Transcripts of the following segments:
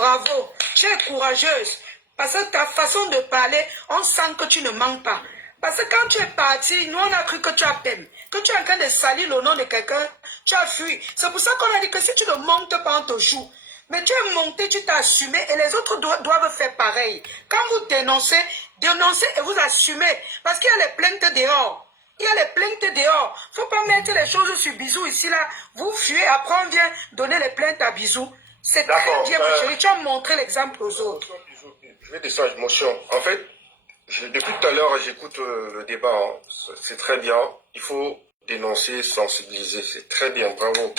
Bravo. Tu es courageuse. Parce que ta façon de parler, on sent que tu ne manques pas. Parce que quand tu es parti, nous on a cru que tu as peine, que tu es en train de salir le nom de quelqu'un, tu as fui. C'est pour ça qu'on a dit que si tu ne montes pas, on te joue. Mais tu es monté, tu t'es assumé et les autres doivent faire pareil. Quand vous dénoncez, dénoncez et vous assumez. Parce qu'il y a les plaintes dehors. Il y a les plaintes dehors. Il ne faut pas mettre les choses sur Bisou ici, là. Vous fuyez, après on vient donner les plaintes à Bisou. C'est très bien, ma chérie. Tu as montré l'exemple aux autres. Je vais descendre l'émotion. En fait, depuis tout à l'heure, j'écoute le débat. Hein. C'est très bien. Il faut dénoncer, sensibiliser. C'est très bien, bravo.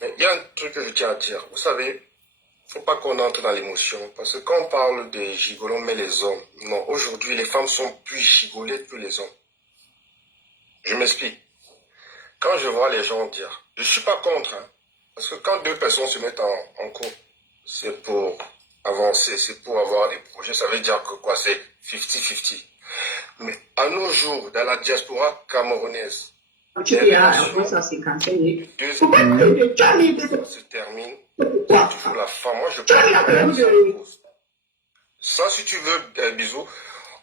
Mais il y a un truc que je tiens à dire. Vous savez, il ne faut pas qu'on entre dans l'émotion. Parce que quand on parle des gigolos, mais les hommes, non, aujourd'hui, les femmes sont plus gigolées que les hommes. Je m'explique. Quand je vois les gens dire, je ne suis pas contre, hein, parce que quand deux personnes se mettent en couple, c'est pour avancer, c'est pour avoir des projets, ça veut dire que quoi, c'est 50-50. Mais à nos jours, dans la diaspora camerounaise, les relations de deux se terminent, c'est toujours la femme. Moi, je pense. Ça, si tu veux, bisous,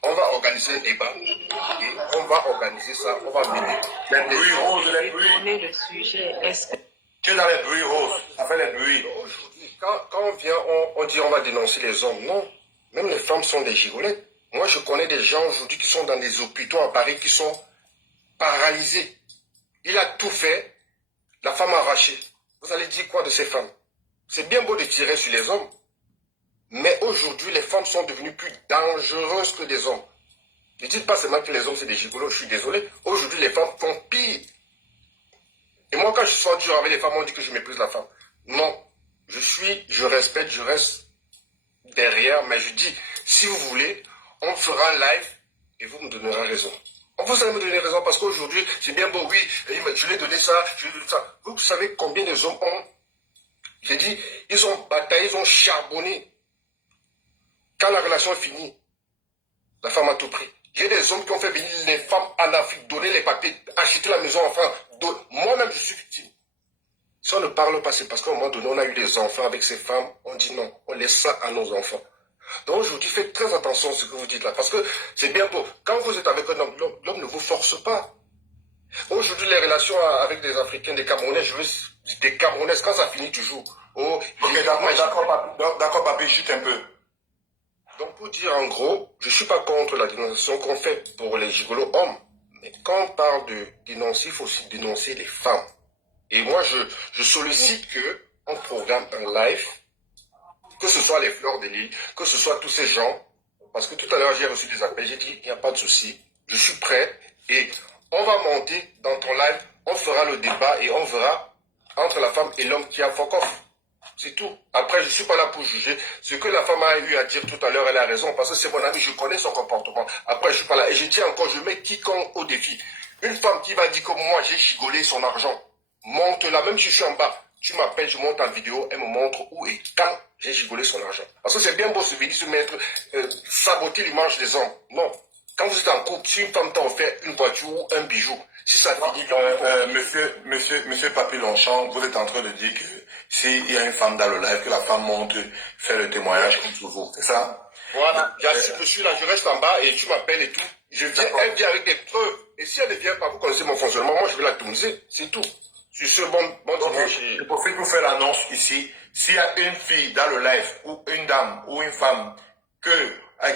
on va organiser un débat et on va organiser ça, on va mener. Les bruits roses, les bruits. Le sujet, est-ce que... Tu es dans les bruits roses, ça fait les bruits. Aujourd'hui, quand on vient, on dit on va dénoncer les hommes. Non, même les femmes sont des gigolettes. Moi, je connais des gens aujourd'hui qui sont dans des hôpitaux à Paris qui sont paralysés. Il a tout fait, la femme arrachée. Vous allez dire quoi de ces femmes? C'est bien beau de tirer sur les hommes. Mais aujourd'hui, les femmes sont devenues plus dangereuses que les hommes. Ne dites pas seulement que les hommes, c'est des gigolos, je suis désolé. Aujourd'hui, les femmes font pire. Et moi, quand je suis dur avec les femmes, on dit que je méprise la femme. Non, je respecte, je reste derrière, mais je dis, si vous voulez, on fera un live et vous me donnerez raison. Vous allez me donner raison parce qu'aujourd'hui, c'est bien beau, oui, je lui ai donné ça, je lui ai donné ça. Vous savez combien de hommes ont, j'ai dit, ils ont bataillé, ils ont charbonné. Quand la relation est finie, la femme a tout pris. J'ai des hommes qui ont fait venir les femmes en Afrique, donner les papiers, acheter la maison en France. Moi-même, je suis victime. Si on ne parle pas, c'est parce qu'à un moment donné, on a eu des enfants avec ces femmes. On dit non, on laisse ça à nos enfants. Donc aujourd'hui, faites très attention à ce que vous dites là. Parce que c'est bien beau. Quand vous êtes avec un homme, l'homme ne vous force pas. Aujourd'hui, les relations avec des Africains, des Camerounais, je veux des Camerounaises, quand ça finit toujours. Oh, ok, d'accord, papi, chute un peu. Donc pour dire en gros, je ne suis pas contre la dénonciation qu'on fait pour les gigolos hommes. Mais quand on parle de dénoncer, il faut aussi dénoncer les femmes. Et moi, je sollicite qu'on programme un live, que ce soit les Fleurs de Lille, que ce soit tous ces gens. Parce que tout à l'heure, j'ai reçu des appels, j'ai dit, il n'y a pas de souci, je suis prêt. Et on va monter dans ton live, on fera le débat et on verra entre la femme et l'homme qui a fuck off. C'est tout. Après, je ne suis pas là pour juger. Ce que la femme a eu à dire tout à l'heure, elle a raison. Parce que c'est mon ami, je connais son comportement. Après, je ne suis pas là. Et je dis encore, je mets quiconque au défi. Une femme qui va dire que moi, j'ai gigolé son argent. Monte là, même si je suis en bas. Tu m'appelles, je monte en vidéo, elle me montre où et quand j'ai gigolé son argent. Parce que c'est bien beau se venir se mettre, saboter l'image des hommes. Non. Quand vous êtes en couple, si une femme t'a offert une voiture ou un bijou, si ça finit... Monsieur Papi Longchamp, vous êtes en train de dire que s'il y a une femme dans le live, que la femme monte faire le témoignage contre vous, c'est ça? Voilà, je suis là, je reste en bas et tu m'appelles et tout. Elle vient avec des preuves. Et si elle ne vient pas, vous connaissez mon fonctionnement, moi je vais l'atomiser, c'est tout. Sur ce bon dimanche. Je profite pour faire l'annonce ici. S'il y a une fille dans le live, ou une dame, ou une femme, qui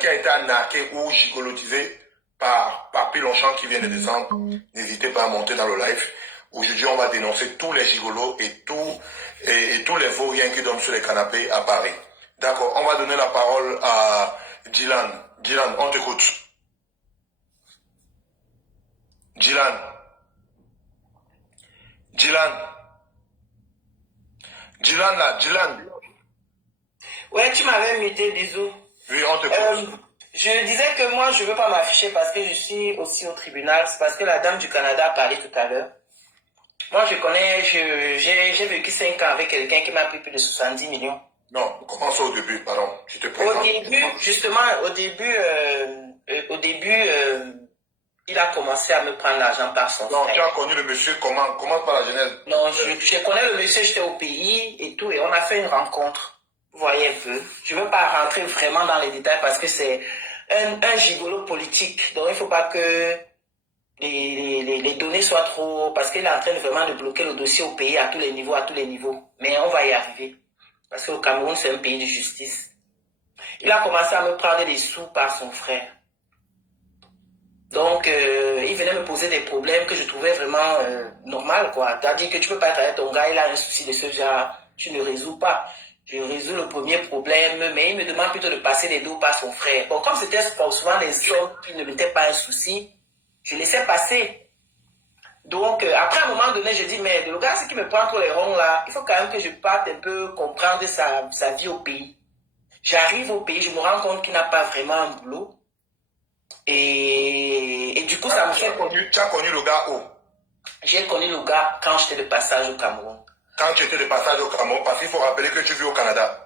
a été arnaquée ou gigolotisée par Papi Longchamp qui vient de descendre, n'hésitez pas à monter dans le live. Aujourd'hui, on va dénoncer tous les gigolos et tous les vauriens qui dorment sur les canapés à Paris. D'accord, on va donner la parole à Dylan. Dylan, on t'écoute. Dylan. Dylan là, Dylan. Ouais, tu m'avais muté, bisous. Oui, on t'écoute. Je disais que moi, je ne veux pas m'afficher parce que je suis aussi au tribunal. C'est parce que la dame du Canada a parlé tout à l'heure. Moi, je connais, j'ai vécu 5 ans avec quelqu'un qui m'a pris plus de 70 millions. Non, commence au début, pardon. Je te présente. Au début, justement, il a commencé à me prendre l'argent par son Non, frère. tu as connu le monsieur comment? Commence par la genèse. Non, je connais le monsieur, j'étais au pays et tout, et on a fait une rencontre. Vous voyez un peu. Je ne veux pas rentrer vraiment dans les détails parce que c'est un gigolo politique. Donc il ne faut pas que les données soient trop... Parce qu'il est en train vraiment de bloquer le dossier au pays à tous les niveaux, Mais on va y arriver. Parce qu'au Cameroun, c'est un pays de justice. Il a commencé à me prendre des sous par son frère. Donc, il venait me poser des problèmes que je trouvais vraiment normal, quoi. C'est-à-dire que tu peux pas travailler ton gars, il a un souci de ce genre, tu ne résous pas. Je résous le premier problème, mais il me demande plutôt de passer les dos par son frère. Bon, comme c'était souvent des hommes qui ne mettaient pas un souci, je laissais passer. Donc, après un moment donné, je dis, mais le gars, c'est qui me prend trop les ronds là, il faut quand même que je parte un peu comprendre sa vie au pays. J'arrive au pays, je me rends compte qu'il n'a pas vraiment un boulot. Et du coup, ça me fait... Tu as connu le gars où? J'ai connu le gars quand j'étais de passage au Cameroun. Quand tu étais de passage au Cameroun, parce qu'il faut rappeler que tu vis au Canada.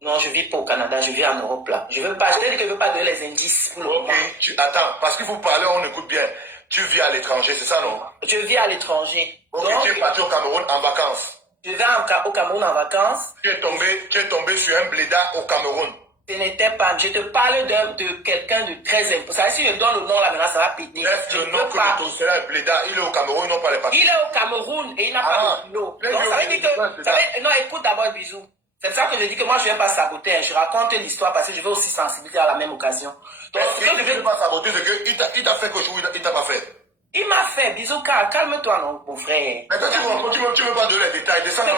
Non, je vis pas au Canada, je vis en Europe là. Je veux pas, je t'ai dit que je veux pas donner les indices pour le moment. Attends, parce qu'il faut parler, on écoute bien. Tu vis à l'étranger, c'est ça non? Je vis à l'étranger. Ok, donc, tu es parti au Cameroun en vacances. Je vais au Cameroun en vacances. Tu es tombé sur un blédard au Cameroun. Ce n'était pas. Je te parle de quelqu'un de très important. Si je donne le nom là maintenant, ça va péter. Laisse le nom que ton frère est blédard. Il est au Cameroun, non pas les papiers. Il est au Cameroun et il n'a pas de boulot. Donc ça veut dire que. Non, écoute d'abord, bisous. C'est ça que je dis que moi je ne viens pas saboter. Je raconte l'histoire parce que je veux aussi sensibiliser à la même occasion. Donc ce que je ne veux pas saboter, c'est qu'il t'a fait quelque chose, il t'a pas fait. Il m'a fait, bisous, calme-toi, non, mon frère. Mais toi, tu veux pas donner les détails, descends. Non,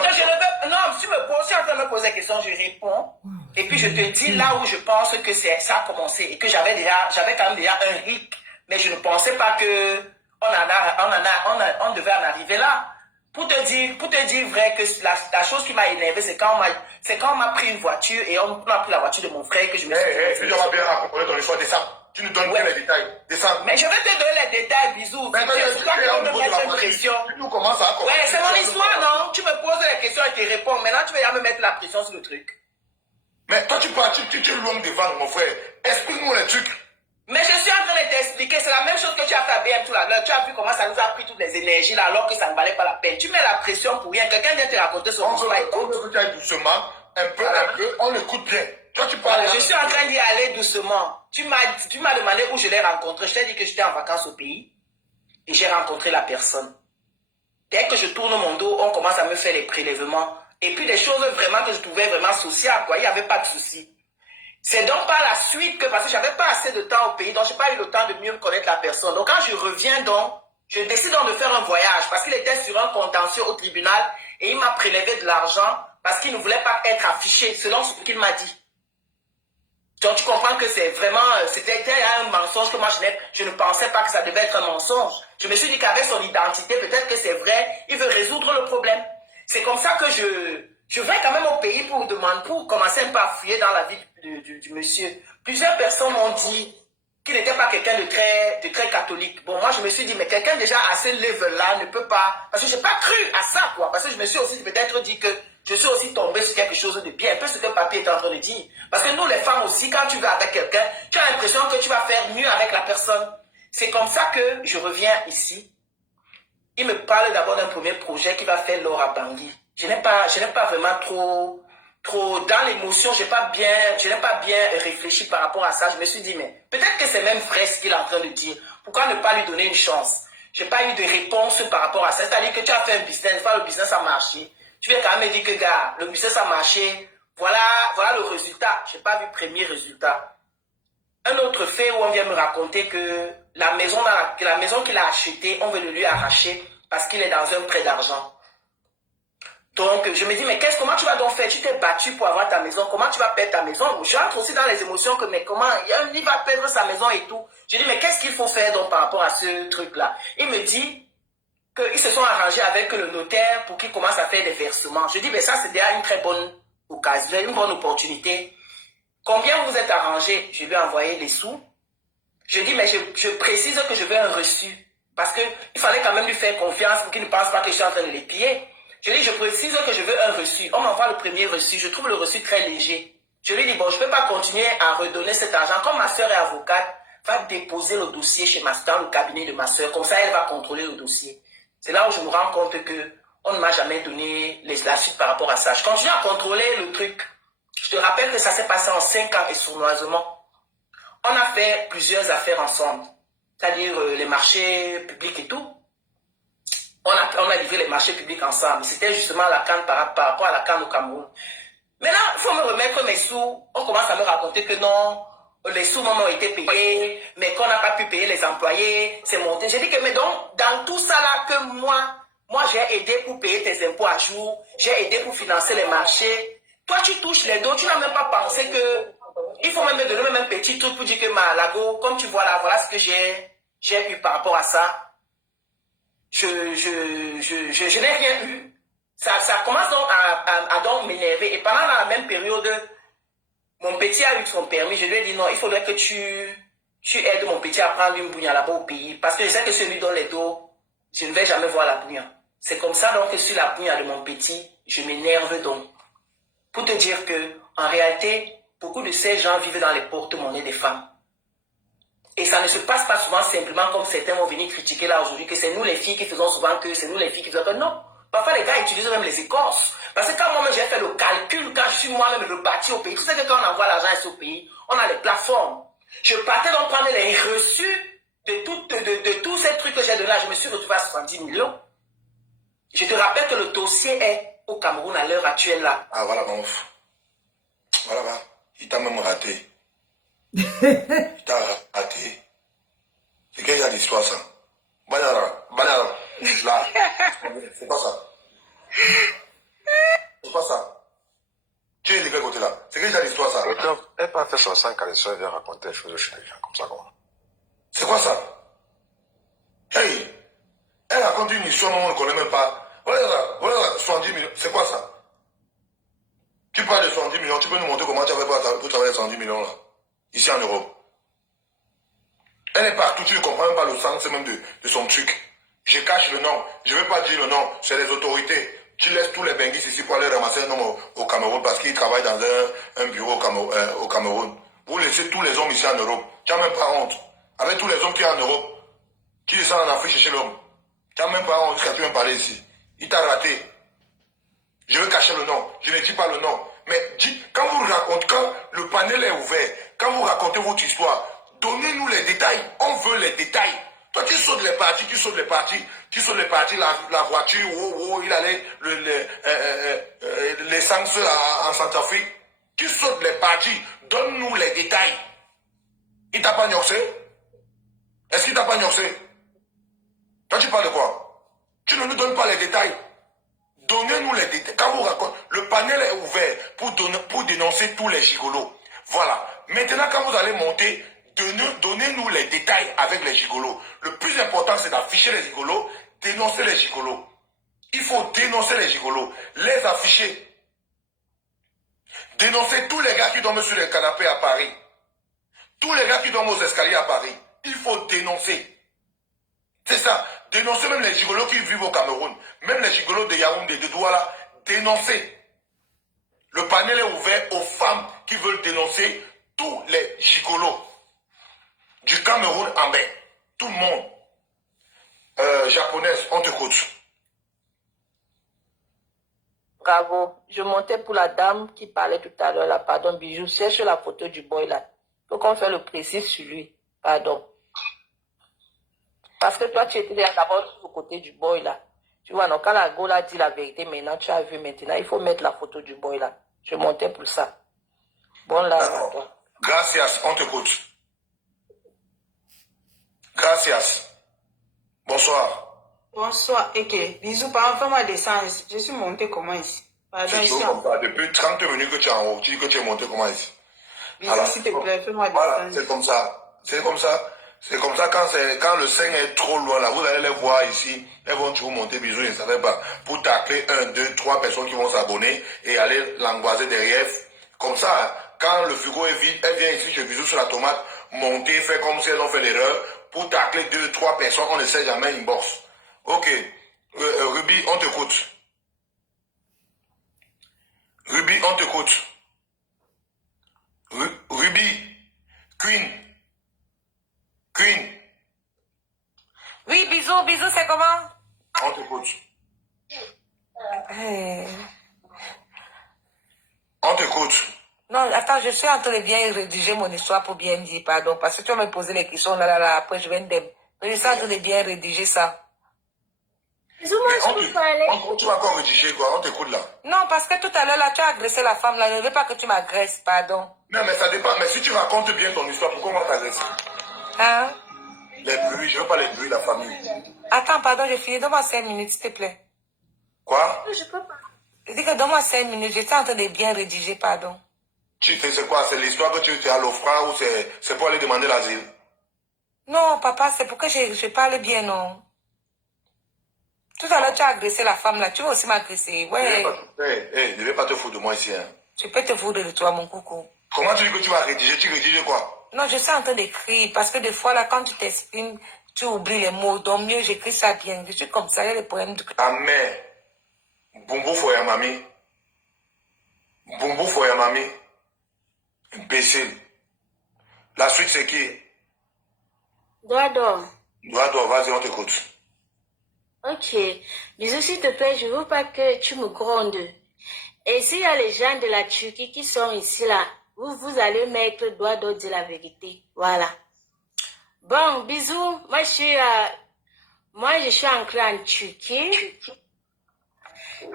si tu me poses, si tu es en train de me poser des questions, je réponds. Et puis je te dis là où je pense que ça a commencé et que j'avais quand même déjà un hic, mais je ne pensais pas que on devait en arriver là. Pour te dire vrai que la chose qui m'a énervé, c'est quand on m'a pris une voiture et on m'a pris la voiture de mon frère que je me suis tu dois bien raconter ton histoire, descends. Tu nous donnes les détails. Descends. Mais je vais te donner les détails, bisous. Mais c'est toi qui me mettre une pression. Tu nous commences à... Ouais, c'est mon histoire, non? Tu me poses les questions et tu réponds. Maintenant, tu vas me mettre la pression sur le truc. Mais toi, tu es loin devant, mon frère. Explique-nous les trucs. Mais je suis en train de t'expliquer. C'est la même chose que tu as fait à BM tout à l'heure. Tu as vu comment ça nous a pris toutes les énergies là, alors que ça ne valait pas la peine. Tu mets la pression pour rien. Quelqu'un vient te raconter son histoire. On veut que tu ailles doucement, un peu, on l'écoute bien. Toi, tu parles. Je suis en train d'y aller doucement. Tu m'as demandé où je l'ai rencontré. Je t'ai dit que j'étais en vacances au pays. Et j'ai rencontré la personne. Dès que je tourne mon dos, on commence à me faire les prélèvements. Et puis des choses vraiment que je trouvais vraiment sociales, quoi. Il n'y avait pas de souci. C'est donc par la suite que, parce que je n'avais pas assez de temps au pays, donc je n'ai pas eu le temps de mieux connaître la personne. Donc quand je reviens donc, je décide donc de faire un voyage parce qu'il était sur un contentieux au tribunal et il m'a prélevé de l'argent parce qu'il ne voulait pas être affiché, selon ce qu'il m'a dit. Donc tu comprends que c'est vraiment, c'était un mensonge que moi je ne pensais pas que ça devait être un mensonge. Je me suis dit qu'avec son identité, peut-être que c'est vrai, il veut résoudre le problème. C'est comme ça que je vais quand même au pays pour commencer un peu à fouiller dans la vie du monsieur. Plusieurs personnes m'ont dit qu'il n'était pas quelqu'un de très catholique. Bon, moi je me suis dit, mais quelqu'un déjà à ce level-là ne peut pas, parce que je n'ai pas cru à ça, quoi. Parce que je me suis aussi peut-être dit que je suis aussi tombé sur quelque chose de bien, un peu ce que Papi est en train de dire. Parce que nous les femmes aussi, quand tu vas avec quelqu'un, tu as l'impression que tu vas faire mieux avec la personne. C'est comme ça que je reviens ici. Il me parle d'abord d'un premier projet qui va faire l'or à Bangui. Je n'ai pas vraiment trop dans l'émotion, je n'ai pas bien réfléchi par rapport à ça. Je me suis dit, mais peut-être que c'est même vrai ce qu'il est en train de dire. Pourquoi ne pas lui donner une chance? Je n'ai pas eu de réponse par rapport à ça. C'est-à-dire que tu as fait un business, le business a marché. Tu viens quand même me dire que, gars, le business a marché. Voilà le résultat. Je n'ai pas vu le premier résultat. Un autre fait où on vient me raconter que la maison qu'il a achetée, on veut le lui arracher parce qu'il est dans un prêt d'argent. Donc, je me dis, mais comment tu vas donc faire? Tu t'es battu pour avoir ta maison. Comment tu vas perdre ta maison? Je rentre aussi dans les émotions que, mais comment? Il va perdre sa maison et tout. Je dis, mais qu'est-ce qu'il faut faire donc par rapport à ce truc-là? Il me dit qu'ils se sont arrangés avec le notaire pour qu'il commence à faire des versements. Je dis, mais ça, c'est déjà une très bonne occasion, une bonne opportunité. Combien vous êtes arrangés? Je lui ai envoyé des sous. Je dis, mais je précise que je veux un reçu. Parce qu'il fallait quand même lui faire confiance pour qu'il ne pense pas que je suis en train de les piller. Je lui dis, je précise que je veux un reçu. On m'envoie le premier reçu. Je trouve le reçu très léger. Je lui dis, bon, je ne peux pas continuer à redonner cet argent. Comme ma soeur est avocate, va déposer le dossier dans le cabinet de ma soeur. Comme ça, elle va contrôler le dossier. C'est là où je me rends compte que on ne m'a jamais donné la suite par rapport à ça. Je continue à contrôler le truc. Je te rappelle que ça s'est passé en 5 ans et sournoisement. On a fait plusieurs affaires ensemble, c'est-à-dire les marchés publics et tout. On a livré les marchés publics ensemble. C'était justement la canne par rapport à la canne au Cameroun. Maintenant, il faut me remettre mes sous. On commence à me raconter que non, les sous ont été payés, mais qu'on n'a pas pu payer les employés, c'est monté. J'ai dit que, mais donc, dans tout ça là, que moi j'ai aidé pour payer tes impôts à jour, j'ai aidé pour financer les marchés. Toi, tu touches les dos, tu n'as même pas pensé que, il faut même me donner même un petit truc pour dire que, Malago, comme tu vois là, voilà ce que j'ai eu par rapport à ça. Je n'ai rien eu. Ça commence donc à donc m'énerver. Et pendant la même période, mon petit a eu son permis. Je lui ai dit non, il faudrait que tu aides mon petit à prendre une bougne là-bas au pays. Parce que je sais que celui dans les dos, je ne vais jamais voir la bougne. C'est comme ça donc que sur la bougne de mon petit, je m'énerve donc. Pour te dire que, en réalité, beaucoup de ces gens vivent dans les porte-monnaies des femmes. Et ça ne se passe pas souvent simplement comme certains vont venir critiquer là aujourd'hui, que c'est nous les filles qui faisons souvent que, c'est nous les filles qui faisons que non. Parfois les gars utilisent même les écorces. Parce que quand moi-même j'ai fait le calcul, quand je suis moi-même reparti au pays, tu sais que quand on envoie l'argent ici au pays, on a les plateformes. Je partais donc prendre les reçus de tous ces trucs que j'ai donnés là, je me suis retrouvé à 70 millions. Je te rappelle que le dossier est au Cameroun à l'heure actuelle là. Ah voilà, mon frère. Voilà, il t'a même raté. Il t'a raté. C'est quel genre d'histoire ça? Banana, là. C'est pas ça. C'est pas ça. Tu es de quel côté là? C'est quel genre d'histoire ça? Elle pas fait 65 ans, elle vient raconter des choses chez les gens comme ça. C'est quoi ça? Hey! Elle raconte une histoire, on ne connaît même pas. Voilà, 70 millions. C'est quoi ça? Tu parles de 70 millions, tu peux nous montrer comment tu avais pour travailler 70 millions là, ici en Europe. Elle est partout, tu ne comprends même pas le sens même de son truc. Je cache le nom, je ne veux pas dire le nom, c'est les autorités. Tu laisses tous les benguis ici pour aller ramasser un homme au Cameroun parce qu'il travaille dans un bureau au Cameroun. Vous laissez tous les hommes ici en Europe. Tu n'as même pas honte. Avec tous les hommes qui sont en Europe, qui descendent en Afrique chercher l'homme. Tu n'as même pas honte quand tu viens parler ici. Il t'a raté. Je veux cacher le nom. Je ne dis pas le nom. Mais quand vous racontez, quand le panel est ouvert, quand vous racontez votre histoire, donnez-nous les détails. On veut les détails. Toi, tu sautes les parties, la voiture, il allait l'essence en Centrafrique. Tu sautes les parties. Donne-nous les détails. Il t'a pas gnoxé? Est-ce qu'il t'a pas gnoxé? Toi, tu parles de quoi? Tu ne nous donnes pas les détails. Donnez-nous les détails. Quand vous racontez, le panel est ouvert pour dénoncer tous les gigolos. Voilà. Maintenant, quand vous allez monter, donnez-nous les détails avec les gigolos. Le plus important, c'est d'afficher les gigolos, dénoncer les gigolos. Il faut dénoncer les gigolos, les afficher. Dénoncer tous les gars qui dorment sur les canapés à Paris. Tous les gars qui dorment aux escaliers à Paris. Il faut dénoncer. C'est ça. Dénoncer même les gigolos qui vivent au Cameroun. Même les gigolos de Yaoundé, de Douala. Dénoncer. Le panel est ouvert aux femmes qui veulent dénoncer tous les gigolos du Cameroun en bain. Tout le monde. Japonaise, on te coach. Bravo. Je montais pour la dame qui parlait tout à l'heure là. Pardon, Bijou. Cherche la photo du boy là. Faut qu'on fasse le précis sur lui. Pardon. Parce que toi, tu étais d'abord sur le côté du boy là. Tu vois, donc quand la go là dit la vérité, maintenant tu as vu maintenant, il faut mettre la photo du boy là. Je montais pour ça. Bon là, à toi. Gracias, on te coach. Gracias. Bonsoir. Bonsoir. Ok. Bisous, par fais-moi descendre. Je suis monté comment ici? Pardon, ici. Depuis 30 minutes que tu es en haut, tu dis que tu es monté comment ici? Bisous, s'il te plaît, fais-moi descendre. Voilà, c'est comme ça. C'est comme ça. C'est comme ça quand le sein est trop loin là, vous allez les voir ici, elles vont toujours monter, bisous, je ne savais pas, pour tacler 1, 2, 3 personnes qui vont s'abonner et aller l'angoisser derrière. Comme ça, quand le frigo est vide, elle vient ici, je bisous sur la tomate, monter, faire comme si elles ont fait l'erreur, pour tacler 2, 3 personnes, on ne sait jamais une bourse. Ok, Ruby, on t'écoute. Ruby, on t'écoute. Ruby, Queen. Oui, bisous, c'est comment? On t'écoute. On t'écoute. Non, attends, je suis en train de bien rédiger mon histoire pour bien dire pardon. Parce que tu vas me poser les questions là, après je vais me dire. Je suis en train de bien rédiger ça. Bisous, moi, je peux parler. Tu vas encore rédiger quoi? On t'écoute là. Non, parce que tout à l'heure, là, tu as agressé la femme, là. Je ne veux pas que tu m'agresses, pardon. Non, mais ça dépend. Mais si tu racontes bien ton histoire, pourquoi on va t'agresser? Hein? Les bruits, je veux pas les bruits, la famille. Attends, pardon, j'ai fini. Donne-moi 5 minutes, s'il te plaît. Quoi? Je peux pas. Je dis que donne-moi 5 minutes. J'étais en train de bien rédiger, pardon. Tu fais c'est quoi? C'est l'histoire que tu as l'offrant ou c'est pour aller demander l'asile? Non, papa, c'est pour que je parle bien, non. Tout à l'heure, tu as agressé la femme, là. Tu veux aussi m'agresser. Ouais. Ne vais pas te foutre de moi ici. Hein. Tu peux te foutre de toi, mon coucou. Comment tu dis que tu vas rédiger? Tu rédiges quoi? Non, je suis en train d'écrire parce que des fois, là, quand tu t'exprimes, tu oublies les mots. Donc, mieux, j'écris ça bien. Je suis comme ça, il y a des problèmes de... Ta mère, Bumbu Foya Mami, Bumbu Foya Mami, imbécile. La suite, c'est qui? Doigt d'or. Vas-y, on t'écoute. Ok. Bisous, s'il te plaît, je veux pas que tu me grondes. Et s'il y a les gens de la Turquie qui sont ici, là, vous allez mettre doigt d'or dire la vérité. Voilà. Bon, bisous. Moi, je suis ancrée en Turquie.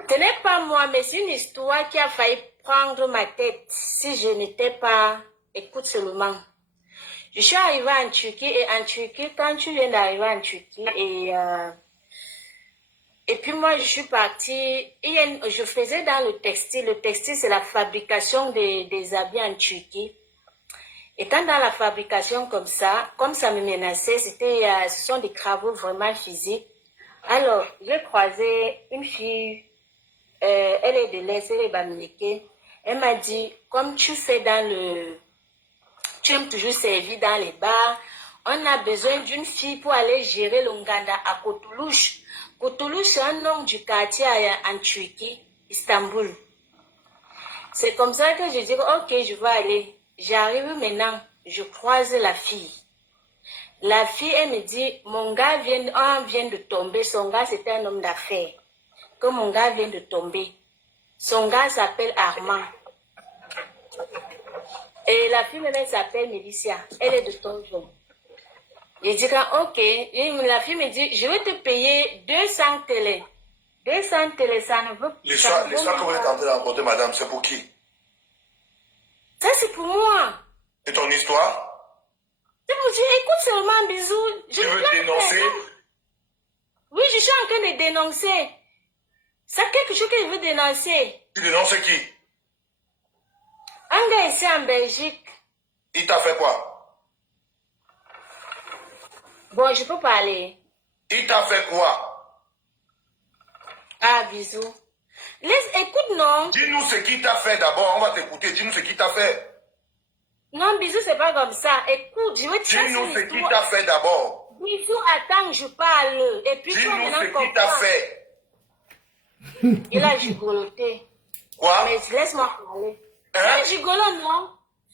Ce n'est pas moi, mais c'est une histoire qui a failli prendre ma tête si je n'étais pas... Écoute seulement. Je suis arrivée en Turquie et en Turquie, quand tu viens d'arriver en Turquie et puis moi, je suis partie, je faisais dans le textile. Le textile, c'est la fabrication des habits en Turquie. Étant dans la fabrication comme ça me menaçait, ce sont des travaux vraiment physiques. Alors, j'ai croisé une fille, elle est de l'Est, elle est bamileke. Elle m'a dit, comme tu aimes toujours servir dans les bars, on a besoin d'une fille pour aller gérer le Nganda à Kurtuluş. Kurtuluş, c'est un nom du quartier en Turquie, Istanbul. C'est comme ça que je dis, ok, je vais aller. J'arrive maintenant, je croise la fille. La fille, elle me dit, mon gars vient de tomber. Son gars, c'était un homme d'affaires. Que mon gars vient de tomber. Son gars s'appelle Armand. Et la fille, elle s'appelle Mélicia. Elle est de Tonjon. Je dis, ok. Et la fille me dit, je vais te payer 200 télé. 200 télé, ça ne veut pas. L'histoire que vous êtes en train de raconter, madame, c'est pour qui? Ça, c'est pour moi. C'est ton histoire? C'est pour dire, écoute seulement, bisous. Tu veux dénoncer? Oui, je suis en train de dénoncer. C'est quelque chose que je veux dénoncer. Tu dénonces qui? Un gars ici en Belgique. Il t'a fait quoi? Bon, je peux parler. Il t'a fait quoi? Ah, bisous. Écoute, non. Dis-nous ce qu'il t'a fait d'abord, on va t'écouter. Dis-nous ce qu'il t'a fait. Non, bisous, c'est pas comme ça. Écoute, je vais te dire. Dis-nous ce qu'il t'a fait d'abord. Bisous, attends, je parle. Et puis, Dis-nous ce qu'il t'a fait. Il a gigoloté. Quoi? Mais laisse-moi parler. Hein? C'est un gigolo, non?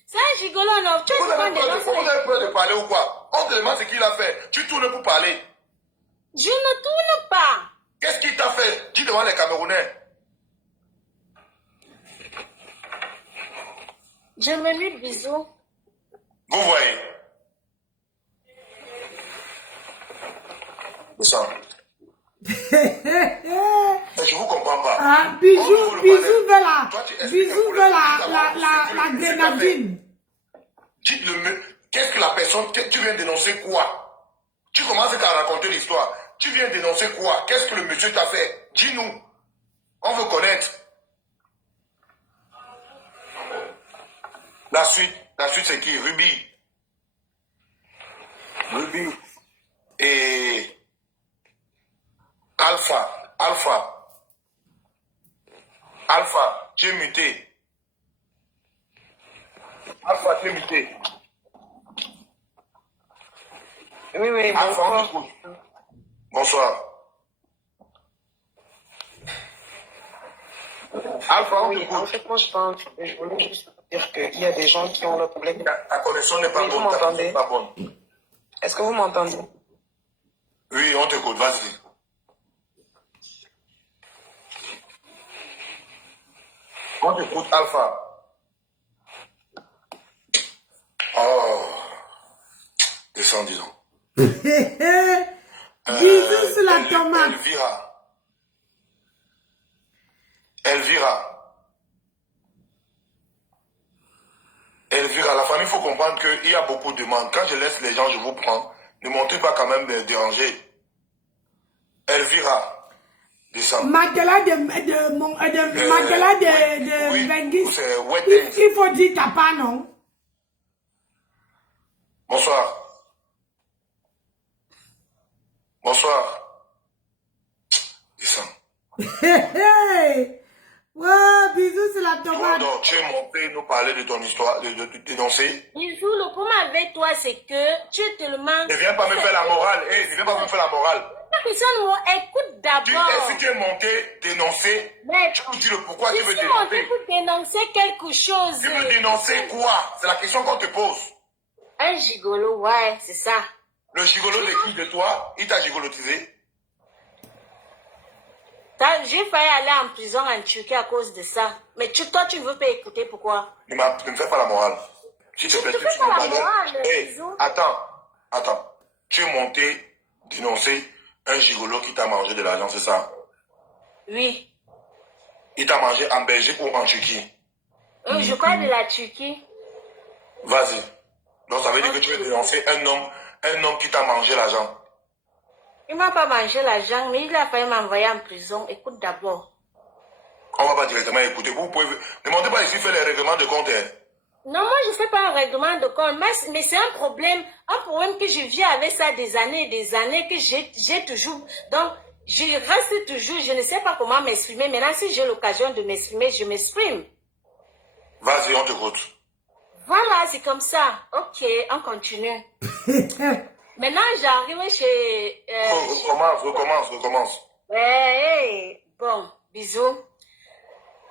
C'est un gigolo, non? Tu Vous avez peur de parler ou quoi? On te demande ce qu'il a fait. Tu tournes pour parler. Je ne tourne pas. Qu'est-ce qu'il t'a fait? Dis devant les Camerounais. Je me mets bisous. Vous voyez? Ça. Mais je vous comprends pas. Ah, bisous vers la grenadine. Dites-le, qu'est-ce que la personne, tu viens dénoncer quoi? Tu commences à raconter l'histoire. Tu viens dénoncer quoi? Qu'est-ce que le monsieur t'a fait? Dis-nous. On veut connaître. La suite c'est qui? Ruby. Ruby. Et Alpha, tu es muté. Alpha, tu es muté. Oui, Alpha, on t'écoute. Bonsoir. Alpha, on oui, t'écoute. en fait, moi, je voulais juste dire qu'il y a des gens qui ont le problème. Ta connexion n'est pas Oui, vous bonne. Ta connexion m'entendez? n'est pas bonne. Est-ce que vous m'entendez? Oui, on t'écoute, vas-y. On t'écoute, Alpha. Descends, disons. Bisous sur la tomate. Elvira, la famille, il faut comprendre qu'il y a beaucoup de demandes. Quand je laisse les gens, je vous prends. Ne montez pas quand même de déranger. Elvira, descends. Magdala de oui, Bengis. c'est Weddings. Il faut dire papa, non? Bonsoir. Bonsoir. Descends. Wow, bisous sur la tomate. Donc, tu es monté nous parler de ton histoire, de dénoncer. Bisous, le problème avec toi, c'est que tu es tellement... Ne viens pas me faire la morale. Ne viens pas me faire la morale. Écoute d'abord. Si tu es monté dénoncer, Mais tu dis le pourquoi tu veux si on dénoncer. veut dénoncer quelque chose. Tu veux dénoncer quoi? C'est la question qu'on te pose. Un gigolo, ouais, c'est ça. Le gigolo d'écrit de toi, il t'a gigolotisé. J'ai failli aller en prison en Turquie à cause de ça. Mais toi, tu ne veux pas écouter, pourquoi? Ne me fais pas la morale. S'il te plaît, tu fais pas la morale, Hey, bisous. attends. Tu es monté dénoncer un gigolo qui t'a mangé de l'argent, c'est ça? Oui. Il t'a mangé en Belgique ou en Turquie? Je crois de la Turquie. Vas-y. Donc ça veut dire que tu veux dénoncer un homme qui t'a mangé l'argent. Il ne m'a pas mangé l'argent, mais il a failli m'envoyer en prison. Écoute d'abord. On ne va pas directement écouter. Vous pouvez... Ne montez pas ici faire les règlements de compte. Non, moi, je ne fais pas un règlement de compte, mais c'est un problème que je vis avec ça des années, que j'ai toujours. Donc, je reste toujours, je ne sais pas comment m'exprimer. Maintenant, si j'ai l'occasion de m'exprimer, je m'exprime. Vas-y, on t'écoute. Voilà, c'est comme ça. Ok, on continue. Maintenant, j'arrive chez... Recommence. Ouais, bon, bisous.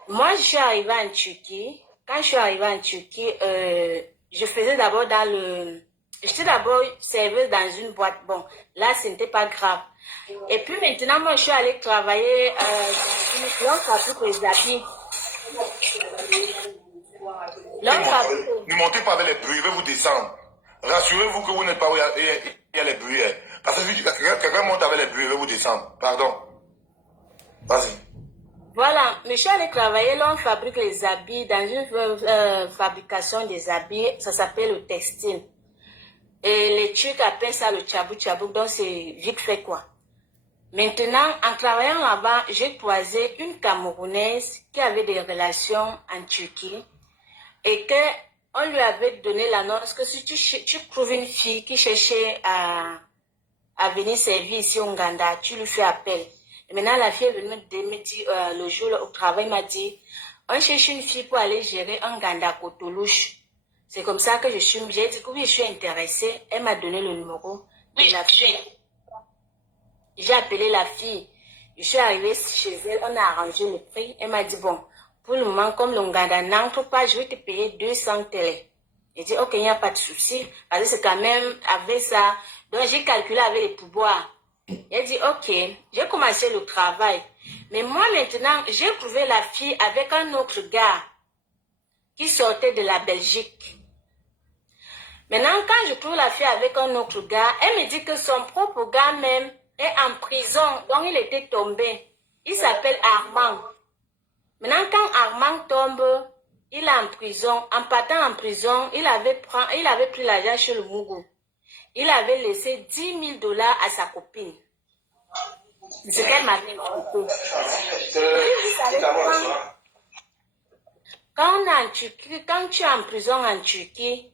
Moi, je suis arrivée en Turquie. Quand je suis arrivée en Turquie, je faisais d'abord j'étais d'abord serveuse dans une boîte. Bon, là, ce n'était pas grave. Et puis maintenant, moi, je suis allée travailler dans une fabrique les habits. Ne montez pas avec les bruits, je vais vous descendre. Rassurez-vous que vous n'êtes pas où il y a les bruits. Parce que si quelqu'un monte avec les bruits, je vais vous descendre. Pardon. Vas-y. Voilà, je suis allée travailler, là on fabrique les habits, dans une fabrication des habits, ça s'appelle le textile. Et les Turcs appellent ça le tchabou, donc c'est vite fait quoi. Maintenant, en travaillant là-bas, j'ai croisé une Camerounaise qui avait des relations en Turquie et qu'on lui avait donné l'annonce que si tu trouves une fille qui cherchait à venir servir ici au Ouganda, tu lui fais appel. Et maintenant, la fille est venue me dire, le jour au travail, m'a dit, on cherche une fille pour aller gérer un Ganda Cotolouche. C'est comme ça que j'ai dit que oui, je suis intéressée. Elle m'a donné le numéro de la fille. J'ai appelé la fille. Je suis arrivée chez elle, on a arrangé le prix. Elle m'a dit, bon, pour le moment, comme le Ganda n'entre pas, je vais te payer 200 télé. J'ai dit, ok, il n'y a pas de souci. Parce que c'est quand même avec ça. Donc, j'ai calculé avec les pouvoirs. Elle dit, ok, j'ai commencé le travail. Mais moi, maintenant, j'ai trouvé la fille avec un autre gars qui sortait de la Belgique. Maintenant, quand je trouve la fille avec un autre gars, elle me dit que son propre gars même est en prison. Donc, il était tombé. Il s'appelle Armand. Maintenant, quand Armand tombe, il est en prison. En partant en prison, il avait pris l'argent chez le Mougou. Il avait laissé 10 000 $ à sa copine. C'est ce qu'elle m'avait expliqué. Quand tu es en prison en Turquie,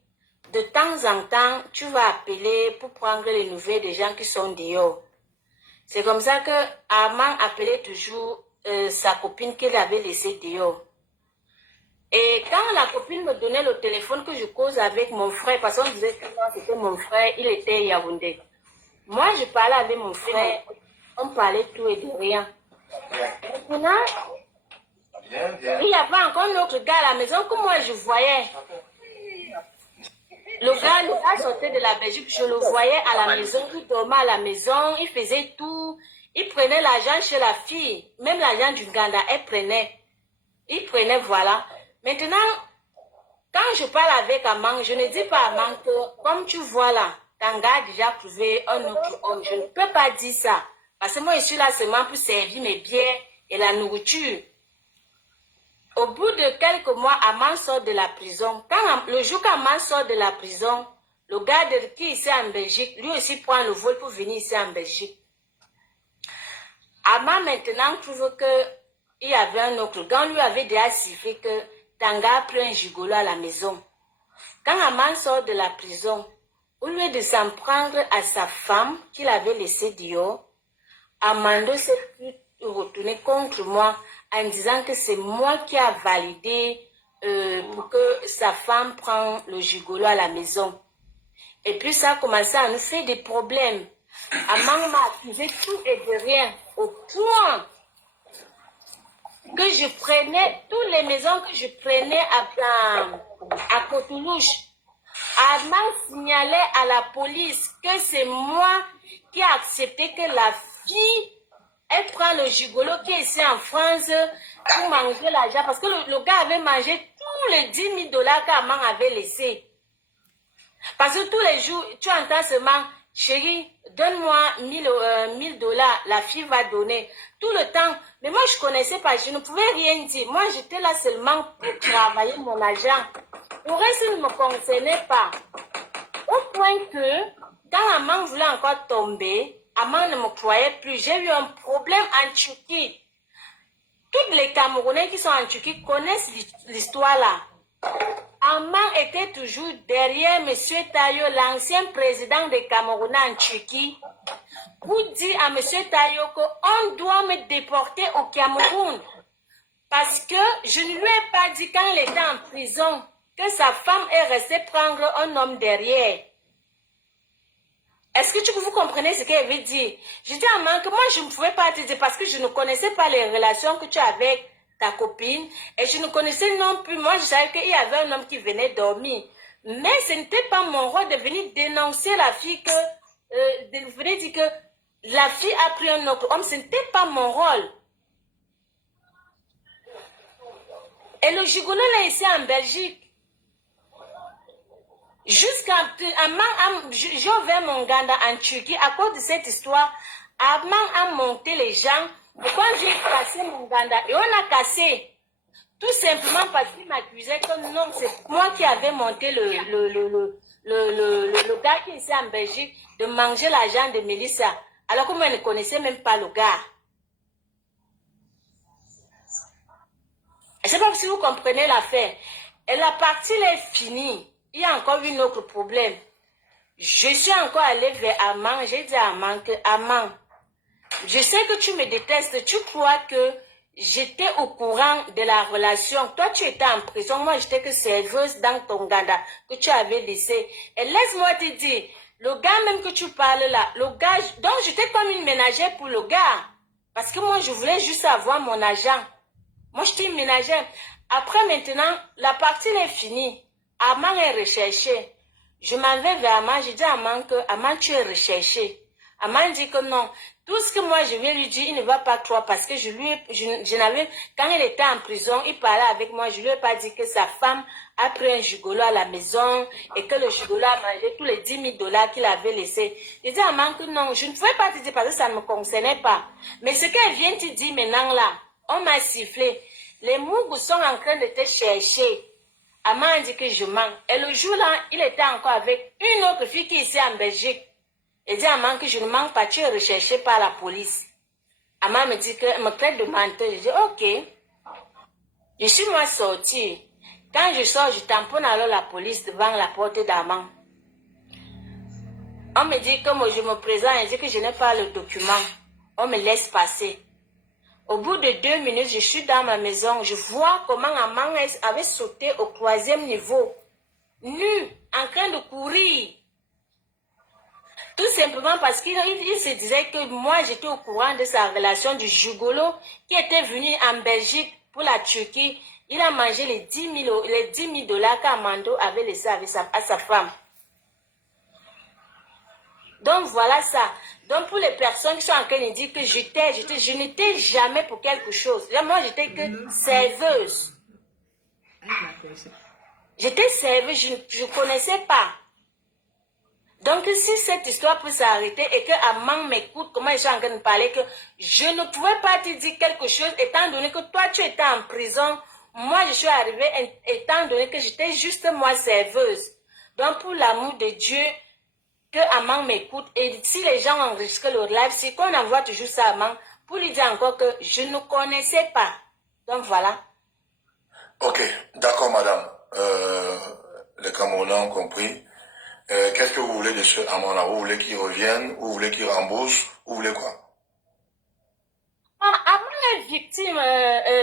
de temps en temps, tu vas appeler pour prendre les nouvelles des gens qui sont dehors. C'est comme ça que Armand appelait toujours sa copine qu'il avait laissée dehors. Et quand la copine me donnait le téléphone que je cause avec mon frère, parce qu'on disait que c'était mon frère, il était Yaoundé. Moi, je parlais avec mon frère, on parlait tout et de rien. Maintenant, il y avait encore un autre gars à la maison que moi je voyais. Le gars sortait de la Belgique, je le voyais à la maison, il dormait à la maison, il faisait tout. Il prenait l'argent chez la fille, même l'argent du Ganda, elle prenait. Il prenait, voilà. Maintenant, quand je parle avec Amang, je ne dis pas à Amang que, comme tu vois là, Tanga a déjà trouvé un autre homme. Je ne peux pas dire ça. Parce que moi, je suis là seulement pour servir mes biens et la nourriture. Au bout de quelques mois, Aman sort de la prison. Le jour qu'Aman sort de la prison, le gars qui est ici en Belgique, lui aussi prend le vol pour venir ici en Belgique. Aman maintenant trouve qu'il y avait un autre gars, lui avait déjà sifflé que Tanga a pris un gigolo à la maison. Quand Aman sort de la prison, au lieu de s'en prendre à sa femme qu'il avait laissée dehors, Amando s'est retourné contre moi en disant que c'est moi qui a validé pour que sa femme prenne le gigolo à la maison. Et puis ça a commencé à nous faire des problèmes. Amand m'a accusé tout et de rien, au point que je prenais toutes les maisons que je prenais à Cotolouche. Amand signalait à la police que c'est moi qui ai accepté que la fille, elle prend le gigolo qui est ici en France pour manger l'argent. Parce que le gars avait mangé tous les 10 000 $ qu'Amand avait laissé. Parce que tous les jours, tu entends seulement, chérie, donne-moi 1000 $, la fille va donner. Tout le temps. Mais moi, je ne connaissais pas, je ne pouvais rien dire. Moi, j'étais là seulement pour travailler mon argent. Le reste ne me concernait pas. Au point que, quand Amand voulait encore tomber, Amand ne me croyait plus. J'ai eu un problème en Turquie. Tous les Camerounais qui sont en Turquie connaissent l'histoire là. Amand était toujours derrière M. Tayo, l'ancien président des Camerounais en Turquie, pour dire à M. Tayo qu'on doit me déporter au Cameroun. Parce que je ne lui ai pas dit quand il était en prison que sa femme est restée prendre un homme derrière. Est-ce que vous comprenez ce qu'elle veut dire? Je dis à Amand que moi je ne pouvais pas te dire parce que je ne connaissais pas les relations que tu as avec ta copine et je ne connaissais non plus. Moi je savais qu'il y avait un homme qui venait dormir. Mais ce n'était pas mon rôle de venir dénoncer la fille de venir dire que la fille a pris un autre homme. Ce n'était pas mon rôle. Et le gigolo là ici en Belgique. Jusqu'à j'ai ouvert mon ganda en Turquie à cause de cette histoire. Amand a monté les gens. Pourquoi j'ai cassé mon ganda? Et on a cassé. Tout simplement parce qu'il m'accusait que non, c'est moi qui avais monté le gars qui est ici en Belgique de manger l'argent de Mélissa. Alors que moi, je ne connaissais même pas le gars. Je ne sais pas si vous comprenez l'affaire. Et la partie là est finie. Il y a encore un autre problème. Je suis encore allée vers Amand. J'ai dit à Amand que Amand, je sais que tu me détestes. Tu crois que j'étais au courant de la relation. Toi, tu étais en prison. Moi, j'étais que serveuse dans ton ganda que tu avais laissé. Et laisse-moi te dire, le gars même que tu parles là, le gars, donc j'étais comme une ménagère pour le gars. Parce que moi, je voulais juste avoir mon argent. Moi, j'étais une ménagère. Après, maintenant, la partie est finie. Amand est recherché. Je m'en vais vers Amand. Je dis à Amand que Amand, tu es recherché. Amand dit que non. Tout ce que moi je vais lui dire, il ne va pas croire parce que je n'avais, quand il était en prison, il parlait avec moi. Je lui ai pas dit que sa femme a pris un gigolo à la maison et que le gigolo a mangé tous les 10 000 $ qu'il avait laissé. Je dis à Amand que non, je ne pouvais pas te dire parce que ça ne me concernait pas. Mais ce qu'elle vient te dire maintenant là, on m'a sifflé. Les Mougous sont en train de te chercher. Amand dit que je mens. Et le jour-là, il était encore avec une autre fille qui est ici en Belgique. Il dit à Amand que je ne mens pas, tu es recherché par la police. Amand me dit que me traite de menteur. Je dis ok. Je suis moi sortie. Quand je sors, je tamponne alors la police devant la porte d'Amand. On me dit que moi, je me présente et dit que je n'ai pas le document. On me laisse passer. Au bout de 2 minutes, je suis dans ma maison. Je vois comment Amand avait sauté au 3e niveau. Nu, en train de courir. Tout simplement parce qu'il se disait que moi, j'étais au courant de sa relation du gigolo qui était venu en Belgique pour la Turquie. Il a mangé les 10 000 $ qu'Amando avait laissé à sa femme. Donc, voilà ça. Donc, pour les personnes qui sont en train de dire que je n'étais jamais pour quelque chose. Moi, j'étais que serveuse. J'étais serveuse, je ne connaissais pas. Donc, si cette histoire peut s'arrêter et que Amang m'écoute, comment je suis en train de parler, que je ne pouvais pas te dire quelque chose étant donné que toi, tu étais en prison. Moi, je suis arrivée étant donné que j'étais juste moi serveuse. Donc, pour l'amour de Dieu, que Amang m'écoute. Et si les gens enregistrent le live, c'est qu'on envoie toujours ça à Amang pour lui dire encore que je ne connaissais pas. Donc, voilà. Ok, d'accord, madame. Les Camerounais ont compris. Qu'est-ce que vous voulez de ce amant-là? Vous voulez qu'il revienne? Vous voulez qu'il rembourse? Vous voulez quoi? Amang est victime,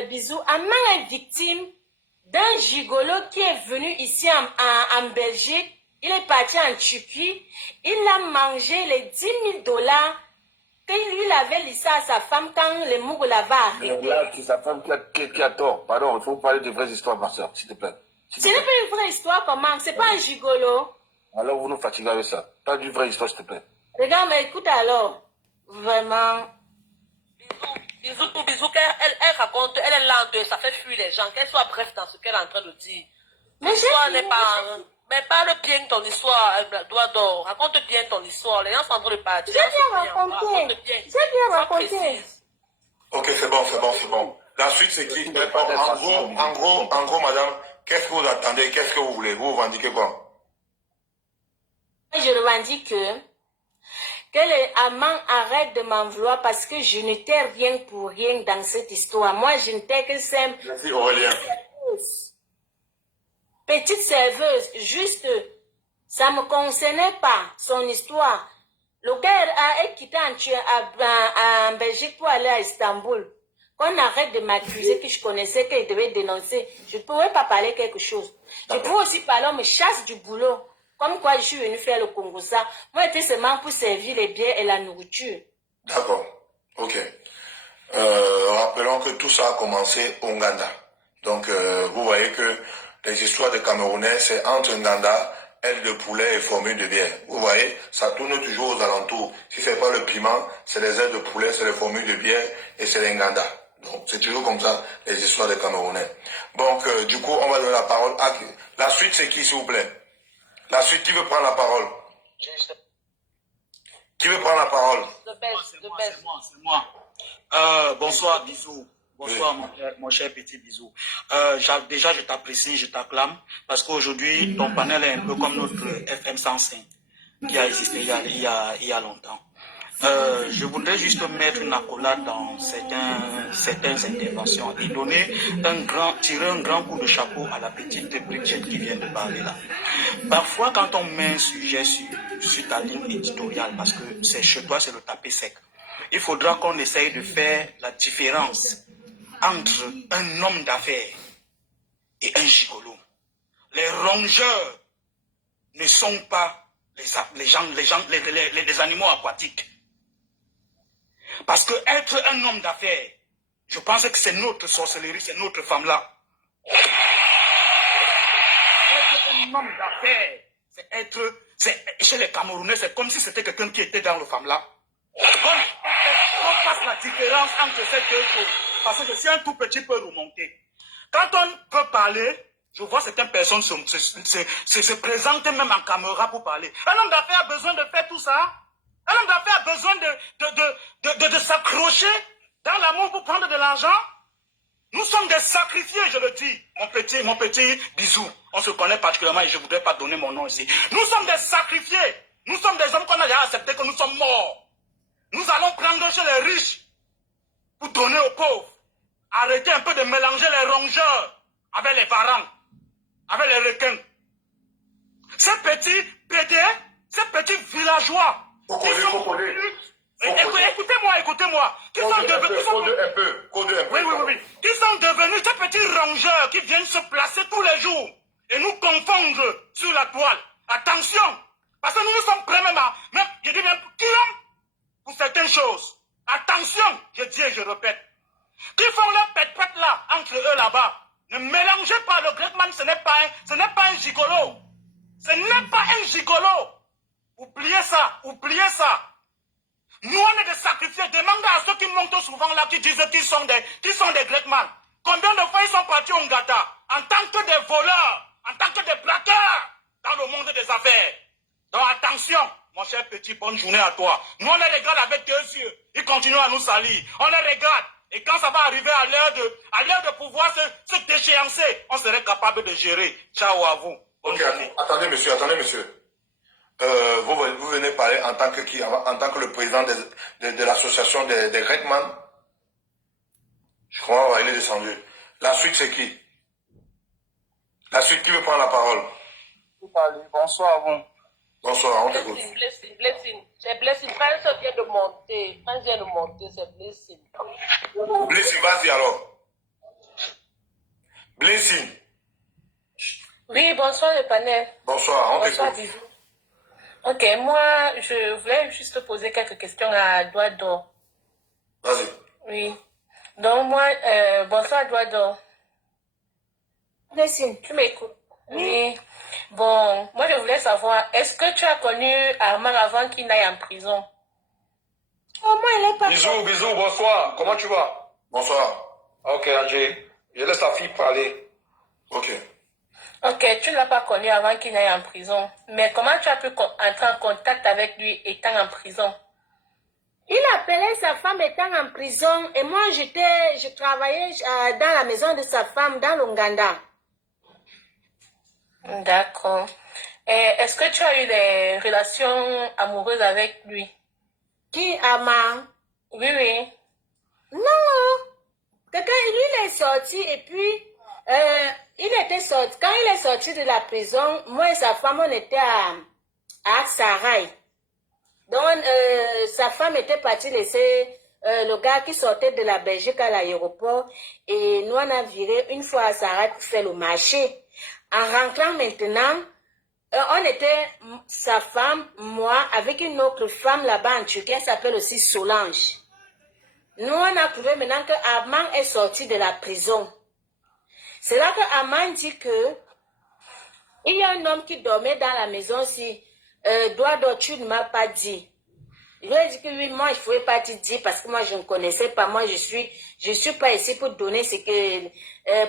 bisous. Amang est victime d'un gigolo qui est venu ici en Belgique. Il est parti en Turquie. Il a mangé les 10 000 $ qu'il avait laissé à sa femme quand le Mougou l'avait arrêté. Là, c'est sa femme qui a tort. Pardon, il faut parler de vraies histoires, ma soeur, s'il te plaît. Ce n'est pas une vraie histoire, comment? C'est pas un gigolo. Alors, vous nous fatiguez avec ça. Pas d'une vraie histoire, s'il te plaît. Regarde, mais écoute alors. Vraiment. Bisous, elle raconte, elle est lente, ça fait fuir les gens, qu'elle soit bref dans ce qu'elle est en train de dire. Mais L'histoire n'est pas... Mais parle bien de ton histoire, doigt d'or. Raconte bien ton histoire. Les gens sont en train de partir. J'ai bien raconté. J'ai bien raconté. Ok, c'est bon. La suite, c'est qui? En gros, madame, qu'est-ce que vous attendez? Qu'est-ce que vous voulez? Vous revendiquez quoi? Je revendique que les amants arrêtent de m'en vouloir parce que je n'étais rien pour rien dans cette histoire. Moi, je n'étais que simple. Merci, Aurélien. Petite serveuse, juste, ça ne me concernait pas, son histoire. Le gars a quitté en Belgique pour aller à Istanbul. Qu'on arrête de m'accuser que je connaissais, qu'il devait dénoncer. Je ne pouvais pas parler quelque chose. Je pouvais aussi parler, on me chasse du boulot. Comme quoi je suis venue faire le Congo ça. Moi, j'étais seulement pour servir les biens et la nourriture. D'accord, ok. Rappelons que tout ça a commencé au Nganda. Donc, vous voyez que les histoires de Camerounais, c'est entre Nganda, aile de poulet et formule de bière. Vous voyez, ça tourne toujours aux alentours. Si c'est pas le piment, c'est les ailes de poulet, c'est les formules de bière et c'est les Nganda. Donc, c'est toujours comme ça, les histoires de Camerounais. Donc, du coup, on va donner la parole à... La suite, c'est qui, s'il vous plaît? La suite, qui veut prendre la parole? Qui veut prendre la parole? C'est moi. Bonsoir, bisous. Bonsoir, mon cher petit bisou. Déjà, je t'apprécie, je t'acclame, parce qu'aujourd'hui, ton panel est un peu comme notre FM 105, qui a existé il y a longtemps. Je voudrais juste mettre une accolade dans certaines interventions et tirer un grand coup de chapeau à la petite Bridget qui vient de parler là. Parfois, quand on met un sujet sur ta ligne éditoriale, parce que c'est chez toi, c'est le tapis sec, il faudra qu'on essaye de faire la différence entre un homme d'affaires et un gigolo. Les rongeurs ne sont pas les animaux aquatiques. Parce que être un homme d'affaires, je pense que c'est notre sorcellerie, c'est notre femme-là. Être un homme d'affaires, chez les Camerounais, c'est comme si c'était quelqu'un qui était dans le femme-là. On fasse la différence entre ces deux choses. Parce que si un tout petit peut remonter. Quand on peut parler, je vois certaines personnes se présenter même en caméra pour parler. Un homme d'affaires a besoin de faire tout ça. Un homme d'affaires a besoin de s'accrocher dans l'amour pour prendre de l'argent. Nous sommes des sacrifiés, je le dis. Mon petit bisou. On se connaît particulièrement et je ne voudrais pas donner mon nom ici. Nous sommes des sacrifiés. Nous sommes des hommes qu'on a déjà accepté que nous sommes morts. Nous allons prendre chez les riches pour donner aux pauvres. Arrêtez un peu de mélanger les rongeurs avec les varans, avec les requins. Ces petits PD, ces petits villageois, écoutez-moi, qui sont devenus ces petits rongeurs qui viennent se placer tous les jours et nous confondre sur la toile. Attention, parce que nous sommes prêts je dis même pour certaines choses. Attention, je dis et je répète. Qui font leur pète-pète là, entre eux là-bas. Ne mélangez pas le Gretman, ce n'est pas un gigolo. Ce n'est pas un gigolo. Oubliez ça. Nous, on est des sacrifiés. Demandez à ceux qui montent souvent là, qui disent qu'ils sont des Gretman. Combien de fois ils sont partis au Ngata en tant que des voleurs, en tant que des braqueurs dans le monde des affaires. Donc attention. petit, bonne journée à toi. Nous, on les regarde avec 2 yeux. Ils continuent à nous salir. On les regarde. Et quand ça va arriver à l'heure de pouvoir se déchéancer, on serait capable de gérer. Ciao à vous. Bonne journée. Attendez, monsieur. Vous venez parler en tant que qui? En tant que le président de l'association des Gretman. Je crois, il est descendu. La suite, c'est qui? La suite, qui veut prendre la parole? Bonsoir à vous. Bonsoir, on t'écoute. Blessing. C'est Blessing. Prince vient de monter. C'est Blessing. Blessing, vas-y alors. Blessing. Oui, bonsoir le panel. Bonsoir, on Bonsoir, t'écoute. bisous. Ok, moi, je voulais juste poser quelques questions à Douado. Vas-y. Oui. Donc, moi, bonsoir Douado. Blessing. Tu m'écoutes? Oui. Bon, moi, je voulais savoir, est-ce que tu as connu Armand avant qu'il n'aille en prison? Au moins, il est pas... Bisous, bonsoir. Comment tu vas? Bonsoir. Ok, Angé. Je laisse ta fille parler. Ok. Ok, tu ne l'as pas connu avant qu'il n'aille en prison. Mais comment tu as pu entrer en contact avec lui étant en prison? Il appelait sa femme étant en prison et moi, je travaillais dans la maison de sa femme dans l'Ouganda. D'accord. Et est-ce que tu as eu des relations amoureuses avec lui? Qui, Armand? Oui. Non. Quelqu'un, lui, il est sorti et puis, il était sorti. Quand il est sorti de la prison, moi et sa femme, on était à Sarai. Donc, sa femme était partie laisser le gars qui sortait de la Belgique à l'aéroport. Et nous, on a viré une fois à Sarai pour faire le marché. En rentrant maintenant, on était, sa femme, moi, avec une autre femme là-bas en Turquie, elle s'appelle aussi Solange. Nous, on a trouvé maintenant que Armand est sorti de la prison. C'est là que Armand dit que il y a un homme qui dormait dans la maison si Douado, tu ne m'as pas dit. Je lui ai dit que oui, moi, je ne pouvais pas te dire parce que moi, je ne connaissais pas. Moi, je suis pas ici pour donner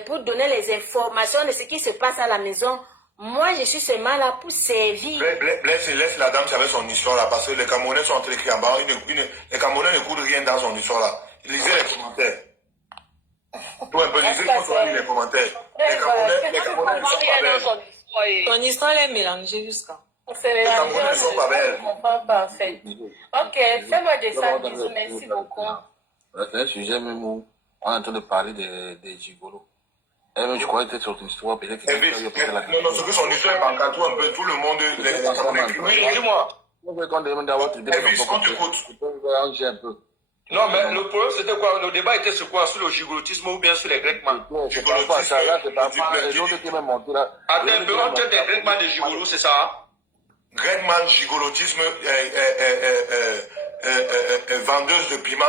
pour donner les informations de ce qui se passe à la maison. Moi, je suis seulement là pour servir. Laisse la dame avec son histoire là, parce que les Camerounais sont écrits en bas. Les Camerounais ne coulent rien dans son histoire là. Lisez les commentaires. Tout un peu, lisez les commentaires. Les Camerounais ne sont pas belles. Ton histoire est mélangée jusqu'à. Les Camerounais ne sont pas belles. Parfait. Ok, fais-moi descendre, bisous, merci beaucoup. C'est un sujet même où on est en train de parler des gigolos. Et même, je crois que c'était sur une histoire, peut-être que non, ce que son histoire est bancaire, tout un peu, tout le monde, les Camerounais. Oui, dis-moi. On t'écoute. Un peu. Non, mais le problème, c'était quoi? Le débat était sur quoi? Sur le gigolotisme ou bien sur les Gretman? C'est pas ça, là, c'est pas les autres qui m'ont monté là. Attends un peu, on tient des Gretman des gigolos, c'est ça? Gretman, gigolotisme, vendeuse de piment,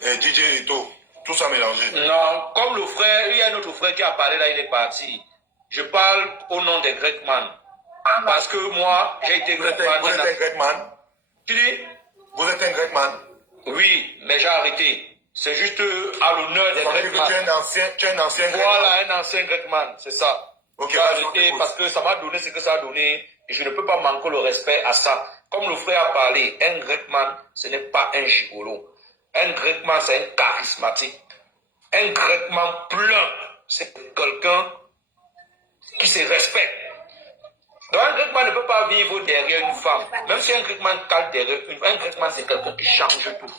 DJ Eto. Tout ça mélangé. Non, comme le frère, il y a un autre frère qui a parlé là, il est parti. Je parle au nom des Gretman. Parce que moi, j'ai été Gretman. Vous êtes un Gretman? Tu dis? Vous êtes un Gretman? Oui, mais j'ai arrêté. C'est juste à l'honneur des Gretman. Tu es un ancien Gretman. Voilà, un ancien Gretman, c'est ça. Ok, j'ai arrêté parce que ça m'a donné ce que ça a donné. Et je ne peux pas manquer le respect à ça. Comme le frère a parlé, un Gretman, ce n'est pas un gigolo. Un Gretman, c'est un charismatique. Un Gretman plein, c'est quelqu'un qui se respecte. Donc un Gretman ne peut pas vivre derrière une femme. Même si un Gretman calme derrière une femme, un Gretman, c'est quelqu'un qui change tout.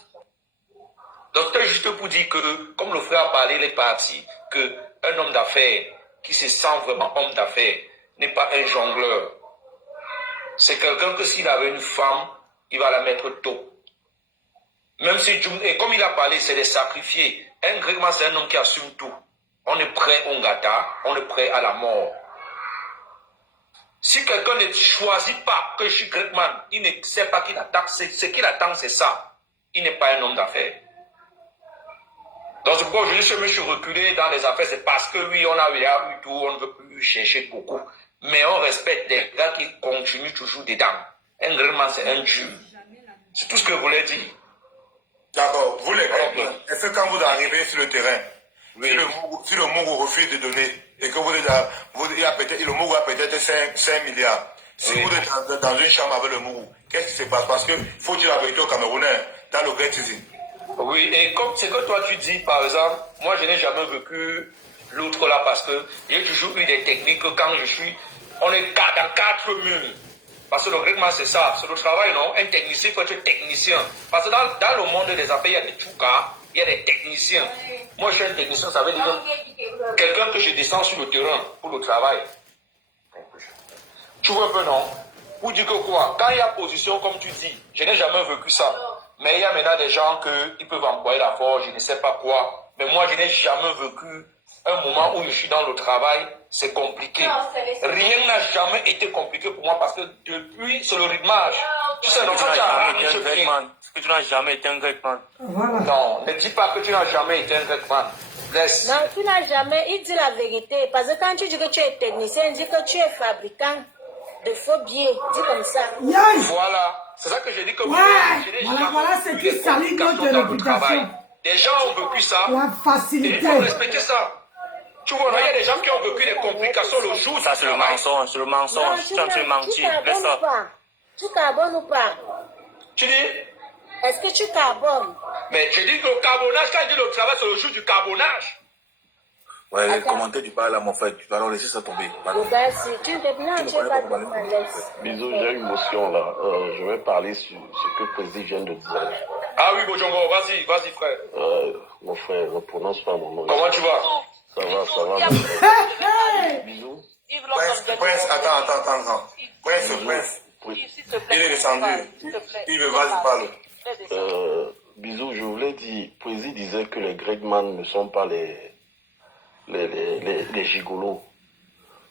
Donc c'est juste pour dire que, comme le frère a parlé, il est parti, qu'un homme d'affaires qui se sent vraiment homme d'affaires n'est pas un jongleur. C'est quelqu'un que s'il avait une femme, il va la mettre tôt. Même si, et comme il a parlé, c'est des sacrifiés. Un Gretman, c'est un homme qui assume tout. On est prêt au gâteau, on est prêt à la mort. Si quelqu'un ne choisit pas que je suis Gretman, il ne sait pas qu'il attend, ce qu'il attend, c'est ça. Il n'est pas un homme d'affaires. Donc, c'est pourquoi je me suis reculé dans les affaires, c'est parce que oui, on a eu tout, on ne veut plus chercher beaucoup. Mais on respecte des gars qui continuent toujours dedans. Un Gretman, c'est un dieu. C'est tout ce que je voulais dire. D'accord. Vous les Gretman, est-ce que quand vous arrivez sur le terrain, oui. si le Mogo refuse de donner, et que vous êtes le Mogo a peut-être 5 milliards, Si vous êtes dans une chambre avec le Mourou, qu'est-ce qui se passe? Parce que faut dire la vérité aux Camerounais, dans le Great Season. Oui, et comme c'est que toi tu dis, par exemple, moi je n'ai jamais vécu l'autre là parce que j'ai toujours eu des techniques que quand je suis, on est dans 4 murs. Parce que le Greatman c'est ça, c'est le travail, non? Un technicien, il faut être technicien. Parce que dans le monde des affaires, il y a des choukas, il y a des techniciens. Moi je suis un technicien, ça veut dire que quelqu'un que je descends sur le terrain pour le travail. Tu vois un peu, non? Pour dire que quoi? Quand il y a position, comme tu dis, je n'ai jamais vécu ça. Mais il y a maintenant des gens qui peuvent employer la force, je ne sais pas quoi. Mais moi, je n'ai jamais vécu un moment où je suis dans le travail, c'est compliqué. Rien n'a jamais été compliqué pour moi parce que depuis, c'est le rythmage. Tu sais, donc quand tu as Est-ce que tu n'as jamais été un Greatman? Non, ne dis pas que tu n'as jamais été un Greatman. Laisse. Non, tu n'as jamais, il dit la vérité. Parce que quand tu dis que tu es technicien, il dit que tu es fabricant de faux billets. Dis comme ça. Voilà. C'est ça que j'ai dit que Voilà ce qui salit notre réputation. Des gens ont vécu ça. La Et facilité. il faut respecter ça. Tu vois, il y a des gens qui ont vécu des complications le jour. Ça, c'est le mensonge, c'est le mensonge. Non, Tu es en train de mentir. Laisse carbones ça. ou pas? Tu carbones ou pas? Tu dis? Est-ce que tu carbones? Mais j'ai dit que le carbonage, quand je dis le travail, c'est le jour du carbonage. Ouais, les commentaires du parles là, mon frère, tu vas alors laisser ça tomber. Pardon. Si tu n'es pas de laisse. Bisous, j'ai une motion là. Je vais parler sur ce que le président vient de dire. Ah oui, Bojongo, vas-y, frère. Mon frère, ne prononce pas mon nom. Comment tu vas? Ça va, ça va. Mon frère. Bisous. Prince, attends. Prince. Il est descendu. Il veut, vas-y, parle. Bisous, je voulais dire, président disait que les Greatman ne sont pas les gigolos.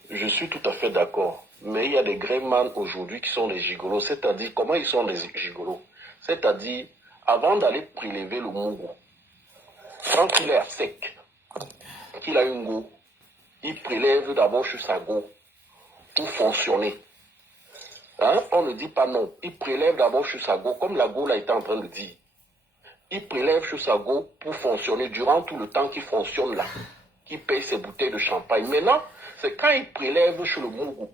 Je suis tout à fait d'accord. Mais il y a des Greatman aujourd'hui qui sont les gigolos. C'est-à-dire, comment ils sont les gigolos? C'est-à-dire, avant d'aller prélever le Mourou, quand il est à sec, qu'il a une go, il prélève d'abord sur sa go pour fonctionner. Hein? On ne dit pas non. Il prélève d'abord sur sa go, comme la go là était en train de dire. Il prélève sur sa go pour fonctionner durant tout le temps qu'il fonctionne là. Qui paye ses bouteilles de champagne. Maintenant, c'est quand il prélève sur le Mourou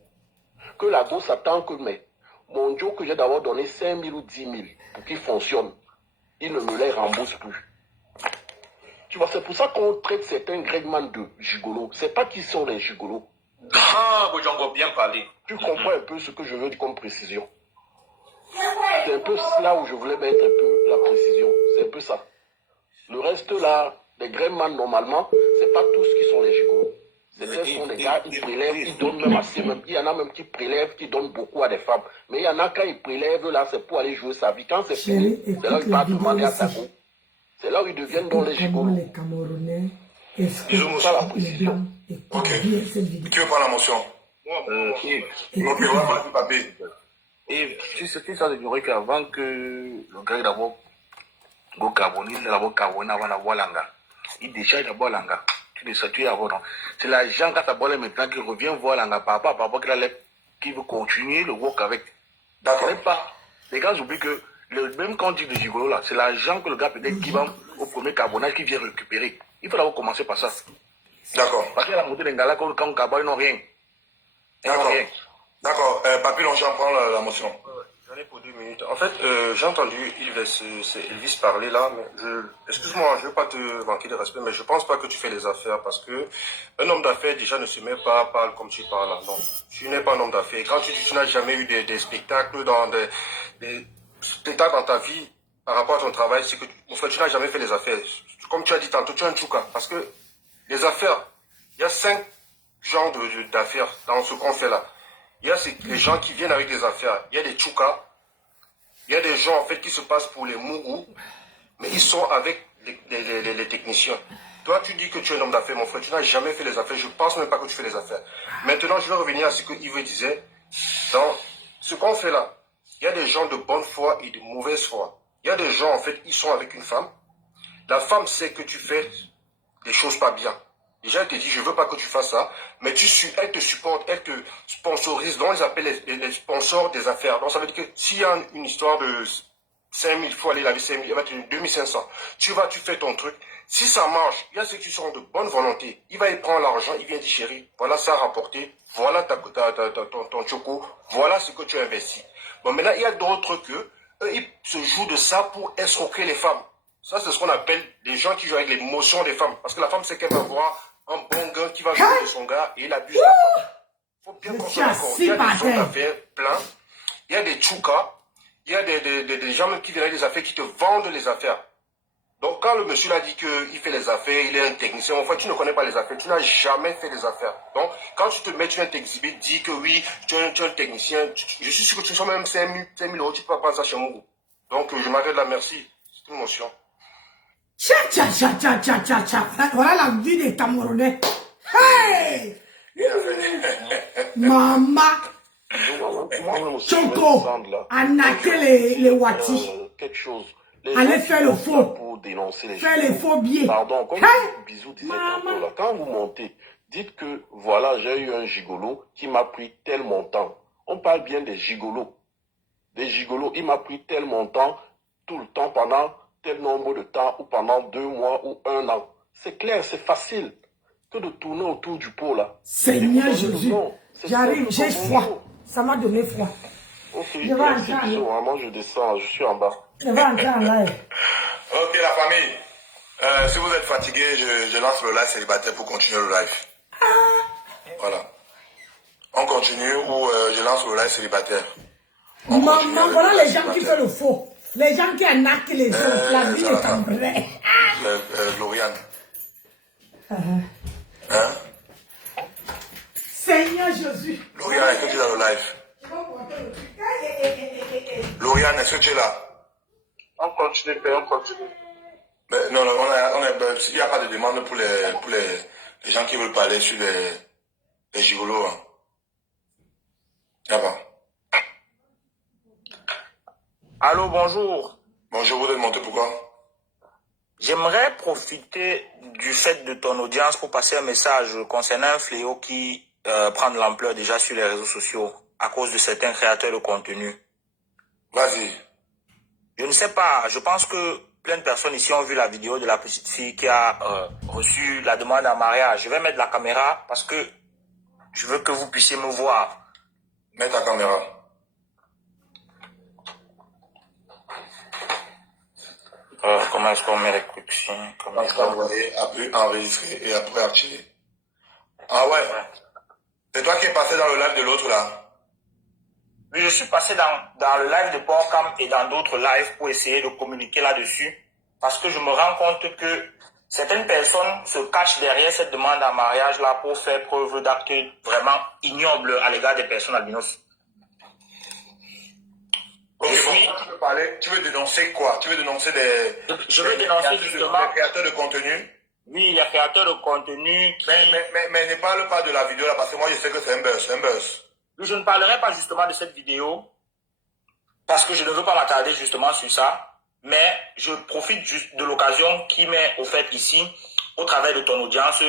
que la go s'attend que, mais mon Dieu, que j'ai d'abord donné 5 000 ou 10 000 pour qu'il fonctionne, il ne me les rembourse plus. Tu vois, c'est pour ça qu'on traite certains Greatman de gigolos. C'est pas qui sont les gigolos. Ah, Bojongo, bien parlé. Tu comprends un peu ce que je veux dire comme précision. C'est un peu là où je voulais mettre un peu la précision. C'est un peu ça. Le reste là, les Greatman, normalement, c'est pas tous qui sont les gigolos. Ce sont des gars, ils prélèvent, ils donnent même assez. Même. Il y en a même qui prélèvent, qui donnent beaucoup à des femmes. Mais il y en a quand ils prélèvent, là, c'est pour aller jouer sa vie. Quand c'est fini, c'est là où il va demander à sa go. C'est là où ils deviennent dans les gigolos. Les Camerounais, C'est ça la précision. Ok. Qui veut prendre la motion? Ok, vas-y, papé. Et tu sais ça d'ignorer qu'avant que le gars d'abord go Gabon, il d'abord Gabon avant la Walanga. Il décharge d'abord Langa. Tu es avant. C'est l'agent quand t'as maintenant qui revient voir Langa par rapport qui veut continuer le work avec. D'accord. Les gars oublient que même quand on dit de gigolo là, c'est l'agent que le gars peut-être qui va au premier carbonage qui vient récupérer. Il faut d'abord commencer par ça. D'accord. Parce qu'il y a la montée d'un gars là quand Gabon ils n'ont rien. D'accord. Papy Longchamp prend la motion. J'en ai pour 2 minutes. En fait, j'ai entendu Elvis parler là, mais excuse-moi, je ne veux pas te manquer de respect, mais je ne pense pas que tu fais les affaires parce que un homme d'affaires déjà ne se met pas à parler comme tu parles là. Non, tu n'es pas un homme d'affaires. Quand tu dis que tu n'as jamais eu des spectacles des spectacles dans ta vie par rapport à ton travail, c'est que mon frère, tu n'as jamais fait les affaires. Comme tu as dit tantôt, tu es un chouka. Parce que les affaires, il y a 5 genres d'affaires dans ce qu'on fait là. Il y a les gens qui viennent avec des affaires. Il y a des choukas. Il y a des gens en fait qui se passent pour les mourous. Mais ils sont avec les techniciens. Toi, tu dis que tu es un homme d'affaires, mon frère. Tu n'as jamais fait les affaires. Je ne pense même pas que tu fais les affaires. Maintenant, je vais revenir à ce que Yves disait. Dans ce qu'on fait là, il y a des gens de bonne foi et de mauvaise foi. Il y a des gens, en fait, ils sont avec une femme. La femme sait que tu fais des choses pas bien. Déjà, elle te dit, je ne veux pas que tu fasses ça, mais elle te supporte, elle te sponsorise. Donc, ils appellent les sponsors des affaires. Donc, ça veut dire que s'il y a une histoire de 5 000, il faut aller laver 5 000, elle va te donner 2 500. Tu vas, tu fais ton truc. Si ça marche, il y a ceux qui sont de bonne volonté. Il va y prendre l'argent, il vient dire chérie, voilà ça a rapporté, voilà ton choco, voilà ce que tu as investi. Bon, maintenant, il y a d'autres que ils se jouent de ça pour escroquer les femmes. Ça, c'est ce qu'on appelle les gens qui jouent avec l'émotion des femmes. Parce que la femme sait qu'elle va voir un bon gars qui va jouer de son gars et il abuse la femme. Il faut bien comprendre encore. Il y a des hommes d'affaires plein, il y a des tchoukas, il y a des gens même qui viennent avec des affaires qui te vendent les affaires. Donc, quand le monsieur a dit qu'il fait les affaires, il est un technicien, en fait, tu ne connais pas les affaires, tu n'as jamais fait les affaires. Donc, quand tu te mets, tu viens t'exhiber, dis que oui, tu es un technicien, je suis sûr que tu sois même 5 000 euros, tu peux pas prendre ça chez moi. Donc, je m'arrête là, merci. C'est une motion. Voilà la vie des Camerounais. Hey! Maman! Choco! Anaké les Wati. Quelque chose. Allez faire le faux. Pour dénoncer les faire les faux billets. Pardon, comme Bisou disait tantôt là, quand vous montez, dites que voilà, j'ai eu un gigolo qui m'a pris tel montant. On parle bien des gigolos. Des gigolos, il m'a pris tel montant tout le temps pendant tel nombre de temps ou pendant 2 mois ou 1 an. C'est clair, c'est facile que de tourner autour du pot là. Seigneur Jésus, j'arrive, j'ai froid. Ça m'a donné froid. Ok, merci Bisou, vraiment je descends, je suis en bas. Je vais entrer en live. Ok la famille, si vous êtes fatigué, je lance le live célibataire pour continuer le live. Voilà. On continue ou je lance le live célibataire. Maman, voilà les gens qui font le faux. Les gens qui arnaquent les autres. La vie est en vrai. Lauriane. Hein? Seigneur Jésus. Lauriane, est-ce que tu es dans le live? Lauriane, est-ce que tu es là? On continue, on continue. Mais non, il n'y a pas de demande pour les gens qui veulent parler sur les gigolos. Hein. Il n'y a pas. Allô, bonjour. Bonjour, vous demandez pourquoi? J'aimerais profiter du fait de ton audience pour passer un message concernant un fléau qui prend de l'ampleur déjà sur les réseaux sociaux à cause de certains créateurs de contenu. Vas-y. Je ne sais pas, je pense que plein de personnes ici ont vu la vidéo de la petite fille qui a reçu la demande en mariage. Je vais mettre la caméra parce que je veux que vous puissiez me voir. Mets ta caméra. Comment est-ce qu'on met les cryptions? Après enregistrer et après archiver. Ah ouais. C'est toi qui es passé dans le live de l'autre là? Oui, je suis passé dans le live de Portcam et dans d'autres lives pour essayer de communiquer là-dessus. Parce que je me rends compte que certaines personnes se cachent derrière cette demande en mariage là pour faire preuve d'actes vraiment ignobles à l'égard des personnes albinos. Ok, tu veux parler, tu veux dénoncer quoi? Tu veux dénoncer Je veux dénoncer justement les créateurs de contenu? Oui, les créateurs de contenu qui... Mais ne parle pas de la vidéo là parce que moi je sais que c'est un buzz, Je ne parlerai pas justement de cette vidéo parce que je ne veux pas m'attarder justement sur ça, mais je profite juste de l'occasion qui m'est offerte ici au travers de ton audience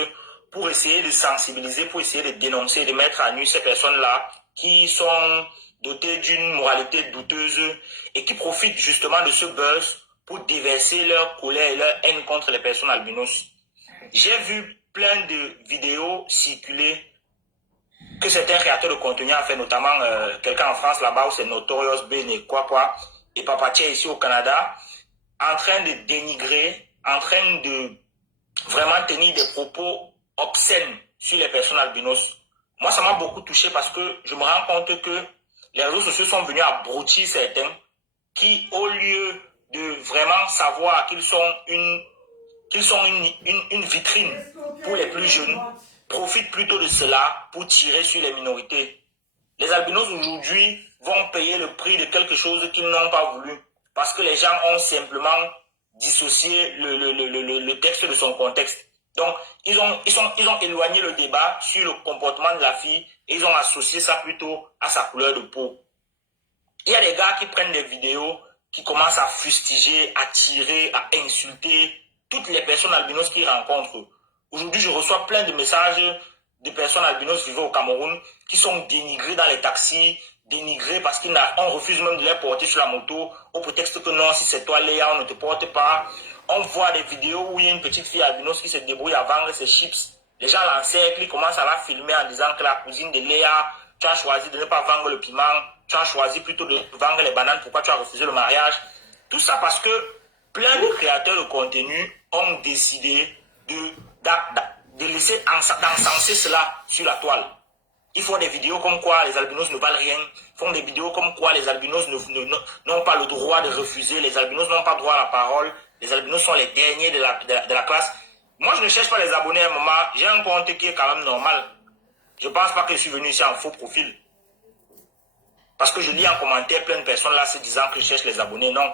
pour essayer de sensibiliser, pour essayer de dénoncer, de mettre à nu ces personnes-là qui sont dotées d'une moralité douteuse et qui profitent justement de ce buzz pour déverser leur colère et leur haine contre les personnes albinos. J'ai vu plein de vidéos circuler que certains créateurs de contenu ont fait, notamment quelqu'un en France là-bas où c'est Notorious Ben et quoi, et Papatia ici au Canada, en train de dénigrer, en train de vraiment tenir des propos obscènes sur les personnes albinos. Moi, ça m'a beaucoup touché parce que je me rends compte que les réseaux sociaux sont venus abrutir certains qui, au lieu de vraiment savoir qu'ils sont une vitrine pour les plus jeunes, profitent plutôt de cela pour tirer sur les minorités. Les albinos aujourd'hui vont payer le prix de quelque chose qu'ils n'ont pas voulu parce que les gens ont simplement dissocié le texte de son contexte. Donc, ils ont éloigné le débat sur le comportement de la fille et ils ont associé ça plutôt à sa couleur de peau. Il y a des gars qui prennent des vidéos, qui commencent à fustiger, à tirer, à insulter toutes les personnes albinos qu'ils rencontrent. Aujourd'hui, je reçois plein de messages de personnes albinos vivant au Cameroun qui sont dénigrées dans les taxis, dénigrés parce qu'on refuse même de les porter sur la moto au prétexte que non, si c'est toi Léa, on ne te porte pas. On voit des vidéos où il y a une petite fille albinos qui se débrouille à vendre ses chips. Les gens l'encerclent, ils commencent à la filmer en disant que la cousine de Léa, tu as choisi de ne pas vendre le piment, tu as choisi plutôt de vendre les bananes, pourquoi tu as refusé le mariage? Tout ça parce que plein de créateurs de contenu ont décidé de laisser d'encenser cela sur la toile. Ils font des vidéos comme quoi les albinos ne valent rien. Ils font des vidéos comme quoi les albinos n'ont pas le droit de refuser. Les albinos n'ont pas droit à la parole. Les albinos sont les derniers de la classe. Moi, je ne cherche pas les abonnés à un moment. J'ai un compte qui est quand même normal. Je ne pense pas que je suis venu ici en faux profil. Parce que je lis en commentaire plein de personnes là se disant que je cherche les abonnés. Non.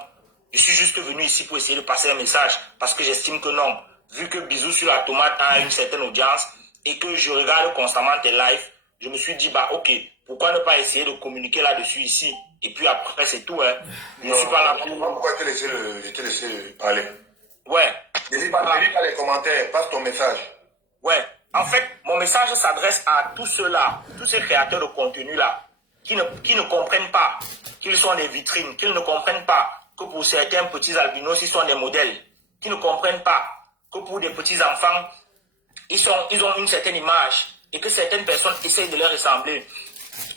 Je suis juste venu ici pour essayer de passer un message. Parce que j'estime que non. Vu que Bisous sur la tomate a une certaine audience et que je regarde constamment tes lives, je me suis dit, bah ok, pourquoi ne pas essayer de communiquer là-dessus ici? Et puis après, c'est tout. Hein. Je ne suis pas là pour... Pourquoi te laisser parler? Ouais. N'hésite pas les commentaires, passe ton message. Ouais. En fait, mon message s'adresse à tous ceux-là, tous ces créateurs de contenu-là, qui ne comprennent pas qu'ils sont des vitrines, qu'ils ne comprennent pas que pour certains petits albinos, ils sont des modèles, qui ne comprennent pas que pour des petits enfants, ils ont une certaine image et que certaines personnes essayent de leur ressembler.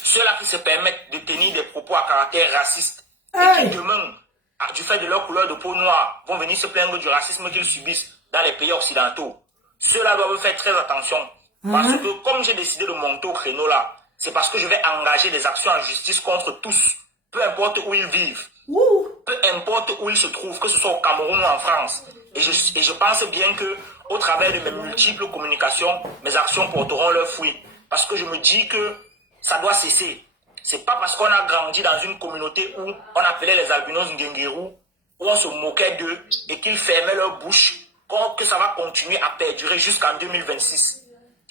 Ceux-là qui se permettent de tenir des propos à caractère raciste et qui demain, du fait de leur couleur de peau noire, vont venir se plaindre du racisme qu'ils subissent dans les pays occidentaux. Ceux-là doivent faire très attention. Parce que comme j'ai décidé de monter au créneau là, c'est parce que je vais engager des actions en justice contre tous, peu importe où ils vivent, peu importe où ils se trouvent, que ce soit au Cameroun ou en France. Et je pense bien que au travers de mes multiples communications, mes actions porteront leurs fruits. Parce que je me dis que ça doit cesser. C'est pas parce qu'on a grandi dans une communauté où on appelait les albinos Ngengeru, où on se moquait d'eux et qu'ils fermaient leur bouche, que ça va continuer à perdurer jusqu'en 2026.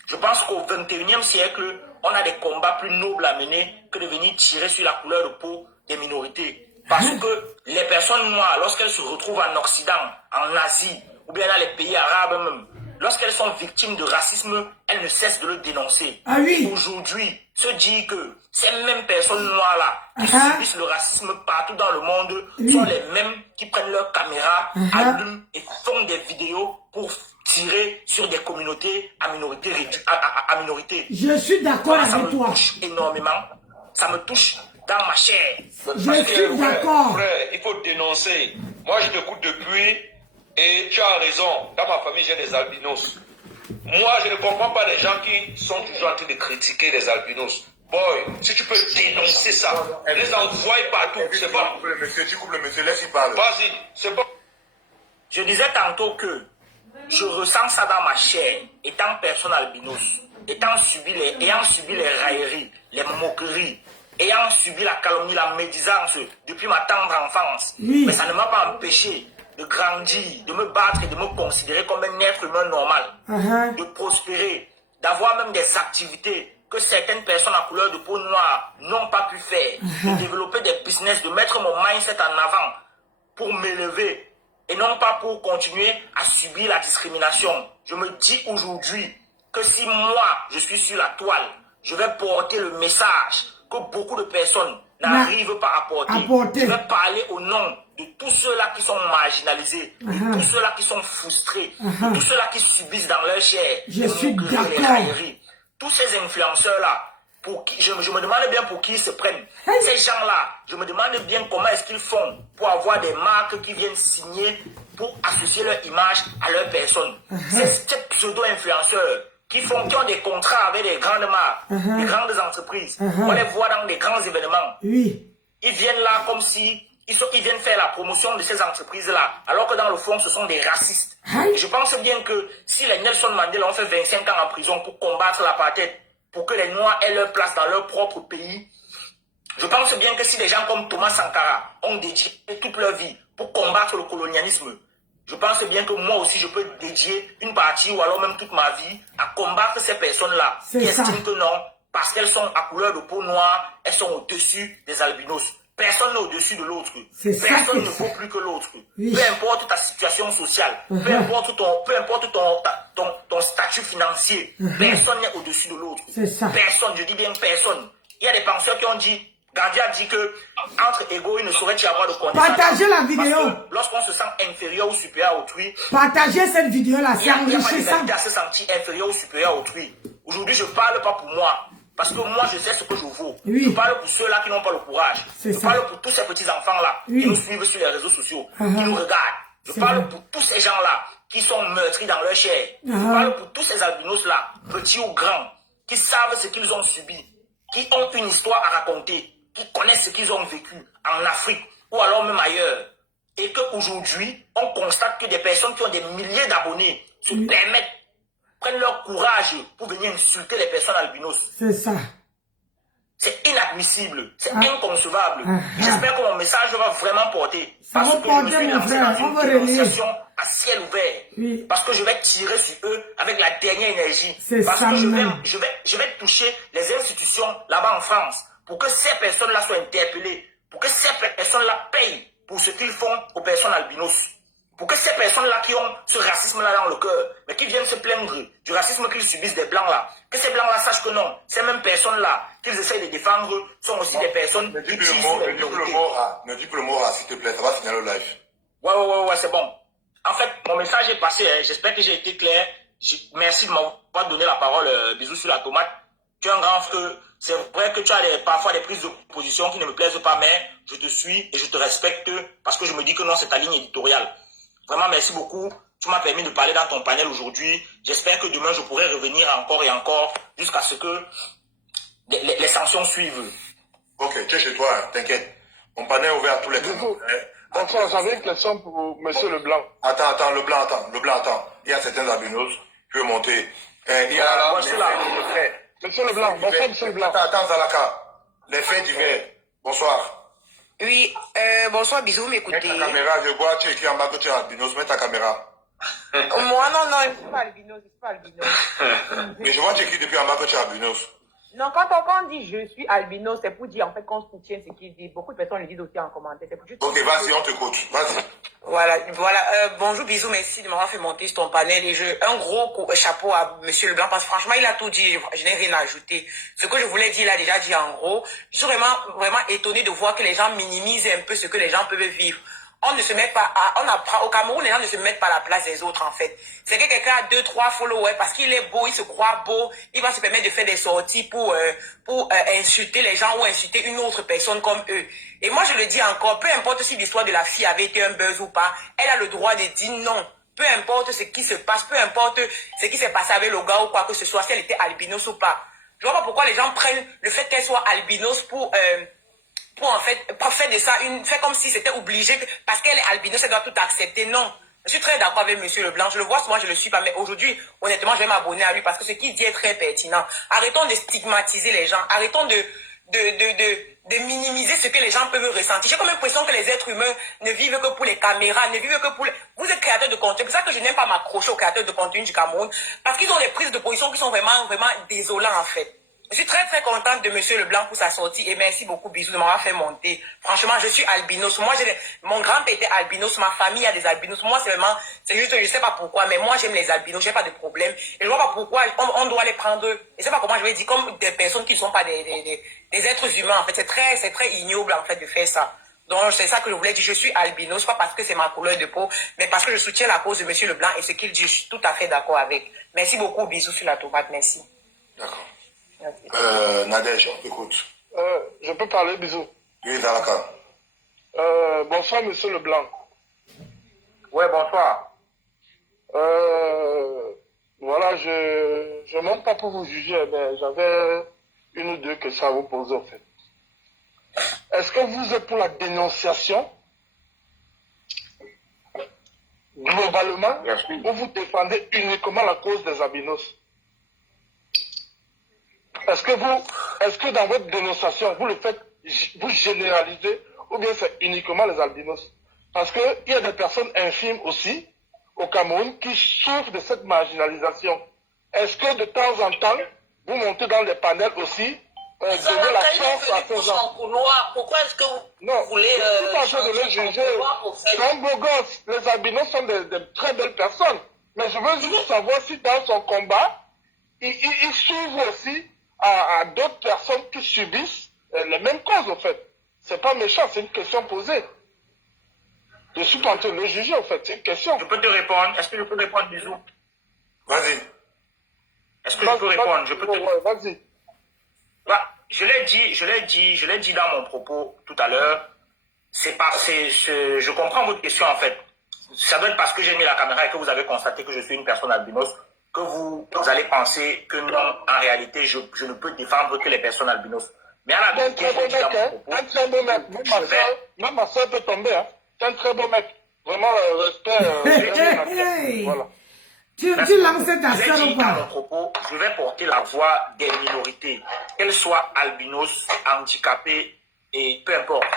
Je pense qu'au 21e siècle, on a des combats plus nobles à mener que de venir tirer sur la couleur de peau des minorités. Parce que les personnes noires, lorsqu'elles se retrouvent en Occident, en Asie, ou bien dans les pays arabes même, lorsqu'elles sont victimes de racisme, elles ne cessent de le dénoncer. Aujourd'hui, se dit que ces mêmes personnes noires-là, qui subissent le racisme partout dans le monde, sont les mêmes qui prennent leur caméra, allument et font des vidéos pour tirer sur des communautés à minorité. Je suis d'accord avec toi. Ça me touche énormément. Ça me touche dans ma chair. Je suis d'accord. Frère, il faut dénoncer. Moi, je t'écoute depuis et tu as raison. Dans ma famille, j'ai des albinos. Moi, je ne comprends pas les gens qui sont toujours en train de critiquer les albinos. Boy, si tu peux dénoncer ça, les envoyer partout, c'est bon. Tu coupes le monsieur, laisse-y parler. Vas-y, c'est bon. Je disais tantôt que je ressens ça dans ma chair, étant personne albinos, ayant subi les railleries, les moqueries, ayant subi la calomnie, la médisance depuis ma tendre enfance. Mais ça ne m'a pas empêché de grandir, de me battre et de me considérer comme un être humain normal, de prospérer, d'avoir même des activités que certaines personnes à couleur de peau noire n'ont pas pu faire, de développer des business, de mettre mon mindset en avant pour m'élever et non pas pour continuer à subir la discrimination. Je me dis aujourd'hui que si moi, je suis sur la toile, je vais porter le message que beaucoup de personnes n'arrivent pas à porter. Je vais parler au nom de tous ceux-là qui sont marginalisés, de tous ceux-là qui sont frustrés, de tous ceux-là qui subissent dans leur chair les moqueries, les railleries. Tous ces influenceurs-là, je me demande bien pour qui ils se prennent. Ces gens-là, je me demande bien comment est-ce qu'ils font pour avoir des marques qui viennent signer pour associer leur image à leur personne. Ces pseudo-influenceurs qui ont des contrats avec des grandes marques, des grandes entreprises. On les voit dans des grands événements. Ils viennent là comme si ils viennent faire la promotion de ces entreprises-là, alors que dans le fond, ce sont des racistes. Et je pense bien que si les Nelson Mandela ont fait 25 ans en prison pour combattre l'apartheid, pour que les Noirs aient leur place dans leur propre pays, je pense bien que si des gens comme Thomas Sankara ont dédié toute leur vie pour combattre le colonialisme, je pense bien que moi aussi je peux dédier une partie ou alors même toute ma vie à combattre ces personnes-là qui estiment que non, parce qu'elles sont à couleur de peau noire, elles sont au-dessus des albinos. Personne n'est au-dessus de l'autre. Personne ne vaut plus que l'autre. Peu importe ta situation sociale, peu importe ton statut financier, personne n'est au-dessus de l'autre. Personne, je dis bien personne. Il y a des penseurs qui ont dit, Gandhi a dit que entre égaux, il ne saurait y avoir de condescendance. Partagez la vidéo. Lorsqu'on se sent inférieur ou supérieur à autrui, partagez cette vidéo-là, il c'est n'y a pas enrichissant. d'égalité à se sentir inférieur ou supérieur à autrui. Aujourd'hui, je ne parle pas pour moi. Parce que moi, je sais ce que je vaux. Oui. Je parle pour ceux-là qui n'ont pas le courage. Je Ça. parle pour tous ces petits-enfants-là Oui. qui nous suivent sur les réseaux sociaux, qui nous regardent. Je parle pour tous ces gens-là qui sont meurtris dans leur chair. Je parle pour tous ces albinos-là, petits ou grands, qui savent ce qu'ils ont subi, qui ont une histoire à raconter, qui connaissent ce qu'ils ont vécu en Afrique ou alors même ailleurs. Et qu'aujourd'hui, on constate que des personnes qui ont des milliers d'abonnés se permettent, prennent leur courage pour venir insulter les personnes albinos. C'est ça. C'est inadmissible, c'est inconcevable. J'espère que mon message va vraiment porter. Parce que je me suis lancé dans une dénonciation à ciel ouvert. Oui. Parce que je vais tirer sur eux avec la dernière énergie. Parce ça, que je vais toucher les institutions là-bas en France pour que ces personnes-là soient interpellées, pour que ces personnes-là payent pour ce qu'ils font aux personnes albinos. Pour que ces personnes-là qui ont ce racisme-là dans le cœur, mais qui viennent se plaindre du racisme qu'ils subissent des Blancs-là, que ces Blancs-là sachent que non, ces mêmes personnes-là qu'ils essayent de défendre sont aussi des personnes qui tirent sur les minorités. Ne dis plus le mot, s'il te plaît, ça va finir le live. Ouais, c'est bon. En fait, mon message est passé, hein. J'espère que j'ai été clair. Merci de m'avoir donné la parole, bisous sur la tomate. Tu es un grand frère. C'est vrai que tu as parfois des prises de position qui ne me plaisent pas, mais je te suis et je te respecte parce que je me dis que non, c'est ta ligne éditoriale. Vraiment, merci beaucoup. Tu m'as permis de parler dans ton panel aujourd'hui. J'espère que demain, je pourrai revenir encore et encore jusqu'à ce que les sanctions suivent. Ok, tu es chez toi, hein, t'inquiète. Mon panel est ouvert à tous les canaux. Bonsoir, j'avais une question pour Monsieur Leblanc. Attends, Leblanc. Il y a certains albinos. Je vais monter. Il y a Monsieur Leblanc, bonsoir, Monsieur Leblanc. Attends, Zalaka. Les faits divers. Bonsoir. Oui, bonsoir, bisous, m'écoutez. Mets ta caméra, je vois, tu es écrit en bas que tu es albinos, mets ta caméra. Moi, non, je ne suis pas albinos, Mais je vois, tu es écrit depuis en bas que tu es albinos. Non, quand on dit je suis albinos, c'est pour dire en fait qu'on soutient ce qu'il dit. Beaucoup de personnes le disent aussi en commentaire. C'est pour juste... Ok, vas-y, on te coach. Vas-y. Voilà. Bonjour, bisous, merci de m'avoir fait monter sur ton panel. Et un gros chapeau à Monsieur Leblanc, parce que franchement, il a tout dit. Je n'ai rien à ajouter. Ce que je voulais dire, il a déjà dit en gros. Je suis vraiment étonné de voir que les gens minimisent un peu ce que les gens peuvent vivre. On ne se met pas au Cameroun, les gens ne se mettent pas à la place des autres, en fait. C'est que quelqu'un a 2-3 followers parce qu'il est beau, il se croit beau, il va se permettre de faire des sorties pour insulter les gens ou insulter une autre personne comme eux. Et moi, je le dis encore, peu importe si l'histoire de la fille avait été un buzz ou pas, elle a le droit de dire non. Peu importe ce qui se passe, peu importe ce qui s'est passé avec le gars ou quoi que ce soit, si elle était albinos ou pas. Je vois pas pourquoi les gens prennent le fait qu'elle soit albinos pour en fait, faire de ça, faire comme si c'était obligé, parce qu'elle est albinos, elle doit tout accepter. Non. Je suis très d'accord avec Monsieur Leblanc. Je le vois, moi je le suis pas, mais aujourd'hui, honnêtement, je vais m'abonner à lui parce que ce qu'il dit est très pertinent. Arrêtons de stigmatiser les gens. Arrêtons de minimiser ce que les gens peuvent ressentir. J'ai comme l'impression que les êtres humains ne vivent que pour les caméras, ne vivent que pour les... Vous êtes créateur de contenu. C'est pour ça que je n'aime pas m'accrocher aux créateurs de contenu du Cameroun, parce qu'ils ont des prises de position qui sont vraiment, vraiment désolantes, en fait. Je suis très très contente de Monsieur Leblanc pour sa sortie et merci beaucoup, bisous, de m'avoir fait monter. Franchement, je suis albinos. Moi, mon grand-père était albinos, ma famille a des albinos. Moi, c'est juste, je sais pas pourquoi, mais moi, j'aime les albinos, j'ai pas de problème. Et je vois pas pourquoi on doit les prendre, je sais pas comment je vais dire, comme des personnes qui ne sont pas des êtres humains, en fait. C'est très ignoble, en fait, de faire ça. Donc, c'est ça que je voulais dire. Je suis albinos, pas parce que c'est ma couleur de peau, mais parce que je soutiens la cause de Monsieur Leblanc et ce qu'il dit, je suis tout à fait d'accord avec. Merci beaucoup, bisous sur la tomate, merci. D'accord. Nadège, on t'écoute. Je peux parler, bisous. Oui, Zalaka. Bonsoir, Monsieur Leblanc. Ouais, bonsoir. Voilà, je monte pas pour vous juger, mais j'avais une ou deux questions à vous poser, en fait. Est-ce que vous êtes pour la dénonciation globalement ou vous défendez uniquement la cause des albinos? Est-ce que dans votre dénonciation, vous le faites, vous généralisez, ou bien c'est uniquement les albinos? Parce qu'il y a des personnes infimes aussi, au Cameroun, qui souffrent de cette marginalisation. Est-ce que de temps en temps, vous montez dans les panels aussi, donner la chance à ces gens? Pourquoi est-ce que vous voulez... Je suis pas en train de les juger. C'est un beau gosse. Les albinos sont de très belles personnes. Mais je veux juste savoir si dans son combat, il s'ouvre aussi à d'autres personnes qui subissent les mêmes causes, en fait. C'est pas méchant, c'est une question posée. Je suis pas en train de le juger, en fait, c'est une question. Je peux te répondre. Est-ce que je peux répondre, Bisou? Vas-y. Est-ce que je peux répondre? Je peux te... Ouais, vas-y. Bah, je l'ai dit dans mon propos tout à l'heure. Je comprends votre question, en fait. Ça doit être parce que j'ai mis la caméra et que vous avez constaté que je suis une personne albinos que vous allez penser que non, en réalité, je ne peux défendre que les personnes albinos. Mais à la vérité, un très beau mec. Même ma soeur peut tomber. Hein. C'est un très beau mec. Vraiment, respect. Voilà. Tu lances ta soeur ou pas? Je vais porter la voix des minorités, qu'elles soient albinos, handicapées et peu importe.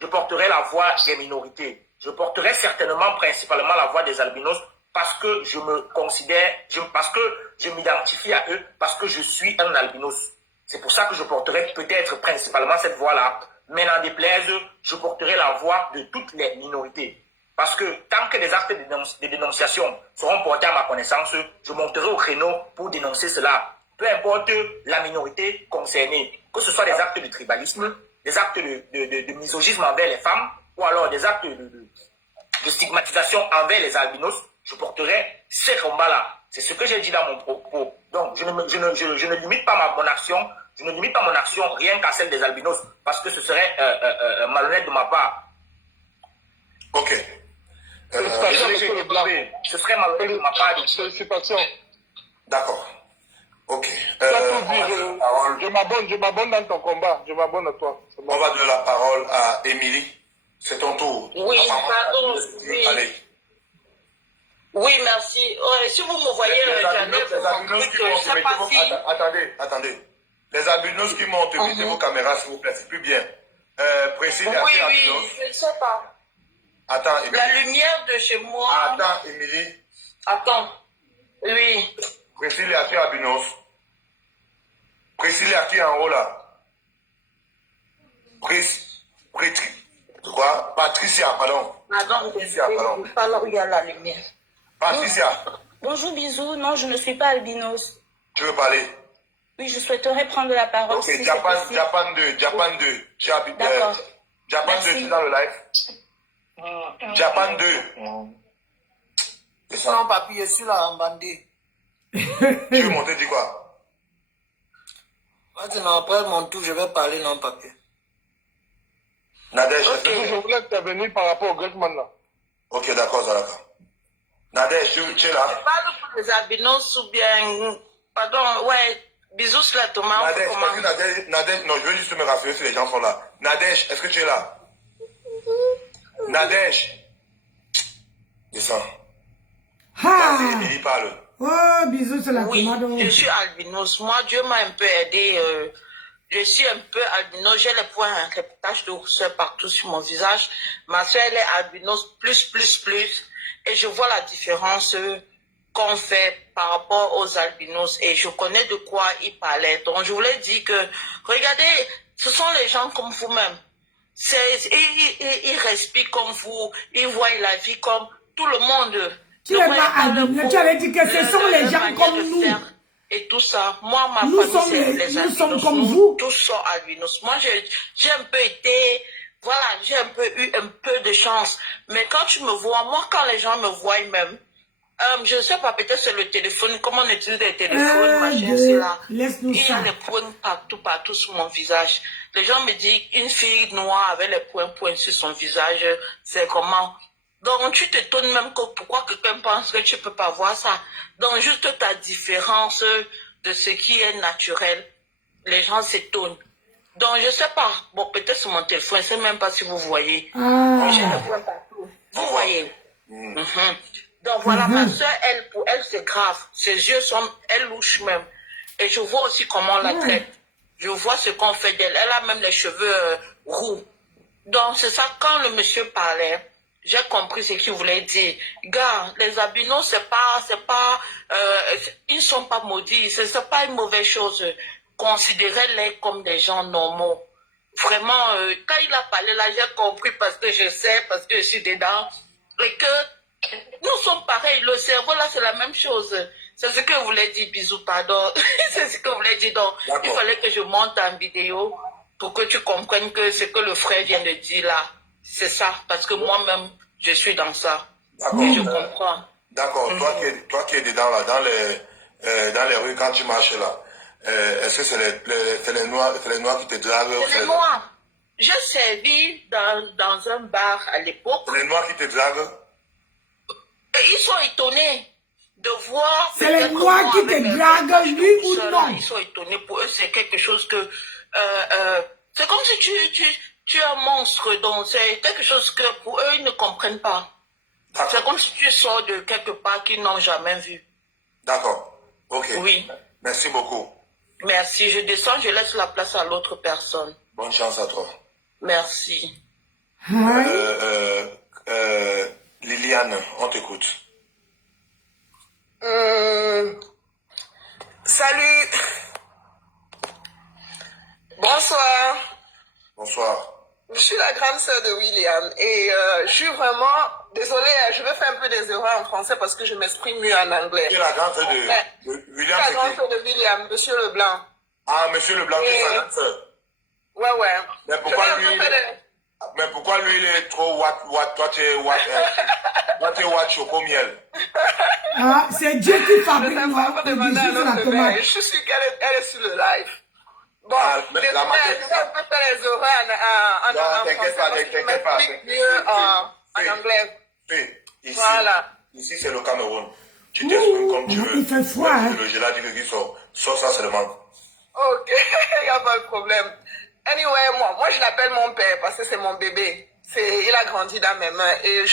Je porterai la voix des minorités. Je porterai certainement, principalement la voix des albinos parce que je me considère, parce que je m'identifie à eux, parce que je suis un albinos. C'est pour ça que je porterai peut-être principalement cette voix-là. Mais n'en déplaise, je porterai la voix de toutes les minorités. Parce que tant que des actes de dénonciation seront portés à ma connaissance, je monterai au créneau pour dénoncer cela. Peu importe la minorité concernée, que ce soit des actes de tribalisme, des actes de misogynisme envers les femmes, ou alors des actes de stigmatisation envers les albinos, je porterai ces combats-là. C'est ce que j'ai dit dans mon propos. Donc, je ne limite pas mon action, je ne limite pas mon action rien qu'à celle des albinos, parce que ce serait malhonnête de ma part. Ok. Ce serait malhonnête de ma part. Félicitations. D'accord. Ok. Je m'abonne dans ton combat. Je m'abonne à toi. On va donner la parole à Émilie. C'est ton tour. Oui, pardon. Oui. Allez. Oui, merci. Si vous me voyez, Attendez. Les albinos qui montent, mettez vos caméras, s'il vous plaît, c'est plus bien. Précise oui, je ne sais pas. Attends, Émilie. La lumière de chez moi. Attends, Émilie. Attends. Oui. Précise à qui albinos. Précise à qui en haut là. Quoi? Patricia, pardon. Patricia, pardon. Pas là où il y a la lumière. Patricia. Bonjour, bisous. Non, je ne suis pas albinos. Tu veux parler? Oui, je souhaiterais prendre la parole. Ok, si Japan 2. D'accord. Japan 2, tu es dans le live? Japan 2. Non, papi, je suis là en bandé. Tu veux monter, dis quoi? Maintenant, après mon tour, je vais parler, non, papi. Nadège, je voulais intervenir par rapport au Gretman là. Ok, d'accord, Zalaka. Nadège, tu es là? Je parle pour les albinos ou bien. Pardon, ouais. Bisous sur la tomate. Nadège, non, je veux juste me rassurer si les gens sont là. Nadège, est-ce que tu es là? Nadège. Descends. Vas-y, Émilie parle. Oh, bisous sur la oui, tomate. Je suis albinos. Moi, Dieu m'a un peu aidé. Je suis un peu albinos. J'ai les points, les taches de rousseur partout sur mon visage. Ma soeur, elle est albinos plus. Et je vois la différence qu'on fait par rapport aux albinos. Et je connais de quoi il parlait. Donc, je voulais dire que, regardez, ce sont les gens comme vous-même. Ils respirent comme vous. Ils voient la vie comme tout le monde. Tu n'es pas albino. Tu avais dit que ce sont les gens comme nous. Et tout ça. Moi, ma famille, c'est les albinos. Nous sommes comme vous. Tous sont albinos. Moi, j'ai un peu été... Voilà, j'ai un peu eu un peu de chance. Mais quand tu me vois, moi, quand les gens me voient même, je ne sais pas, peut-être c'est le téléphone, comment on utilise les téléphones, machin, c'est là. Il y a les points partout sur mon visage. Les gens me disent, une fille noire avec les points sur son visage, c'est comment? Donc, tu t'étonnes même que pourquoi quelqu'un pense que tu ne peux pas voir ça. Donc, juste ta différence de ce qui est naturel, les gens s'étonnent. Donc, je ne sais pas. Bon, peut-être sur mon téléphone, je ne sais même pas si vous voyez. J'ai le point partout. Vous voyez. Donc, voilà, ma soeur, pour elle, c'est grave. Ses yeux sont, elle louche même. Et je vois aussi comment on la traite. Je vois ce qu'on fait d'elle. Elle a même les cheveux roux. Donc, c'est ça, quand le monsieur parlait, j'ai compris ce qu'il voulait dire. Gars, les albinos, ils ne sont pas maudits. Ce n'est pas une mauvaise chose. Considérez-les comme des gens normaux. Vraiment, quand il a parlé là, j'ai compris parce que je sais, parce que je suis dedans. Et que nous sommes pareils. Le cerveau là, c'est la même chose. C'est ce que je voulais dire, bisous, pardon. C'est ce que je voulais dire. Donc, il fallait que je monte en vidéo. pour que tu comprennes que ce que le frère vient de dire là, c'est ça. Parce que moi-même, je suis dans ça. Et je comprends. D'accord. Toi qui es dedans, là, dans les rues, quand tu marches là, est-ce que c'est les noirs qui te draguent? C'est les noirs. J'ai servi dans un bar à l'époque. C'est les noirs qui te draguent? Et ils sont étonnés de voir... C'est les noirs qui te draguent, oui ou non? Ils sont étonnés. Pour eux, c'est quelque chose que... c'est comme si tu es un monstre. Donc, c'est quelque chose que pour eux, ils ne comprennent pas. C'est comme si tu sors de quelque part qu'ils n'ont jamais vu. D'accord. Ok. Oui. Merci beaucoup. Merci. Je descends, je laisse la place à l'autre personne. Bonne chance à toi. Merci. Liliane, on t'écoute. Salut. Bonsoir. Bonsoir. Je suis la grande sœur de William et je suis vraiment désolée, je vais faire un peu des erreurs en français parce que je m'exprime mieux en anglais. Tu es la grande sœur de William? La grande sœur de William, Monsieur Leblanc. Ah, Monsieur Leblanc, tu es sa grande sœur? Ouais. Mais pourquoi lui il est trop what, toi tu es what choco miel? Ah, c'est Dieu qui fabrique moi. Je suis sûre qu'elle est sur le live. Bon, désolé, je vais un peu faire les erreurs en français. T'inquiète pas. Mieux en anglais. Ici c'est le Cameroun. Tu t'exprimes comme tu veux. Il fait froid, hein. Le gel qui sort ça seulement. Ok, il n'y a pas de problème. Anyway, moi je l'appelle mon père parce que c'est mon bébé. Il a grandi dans mes mains et je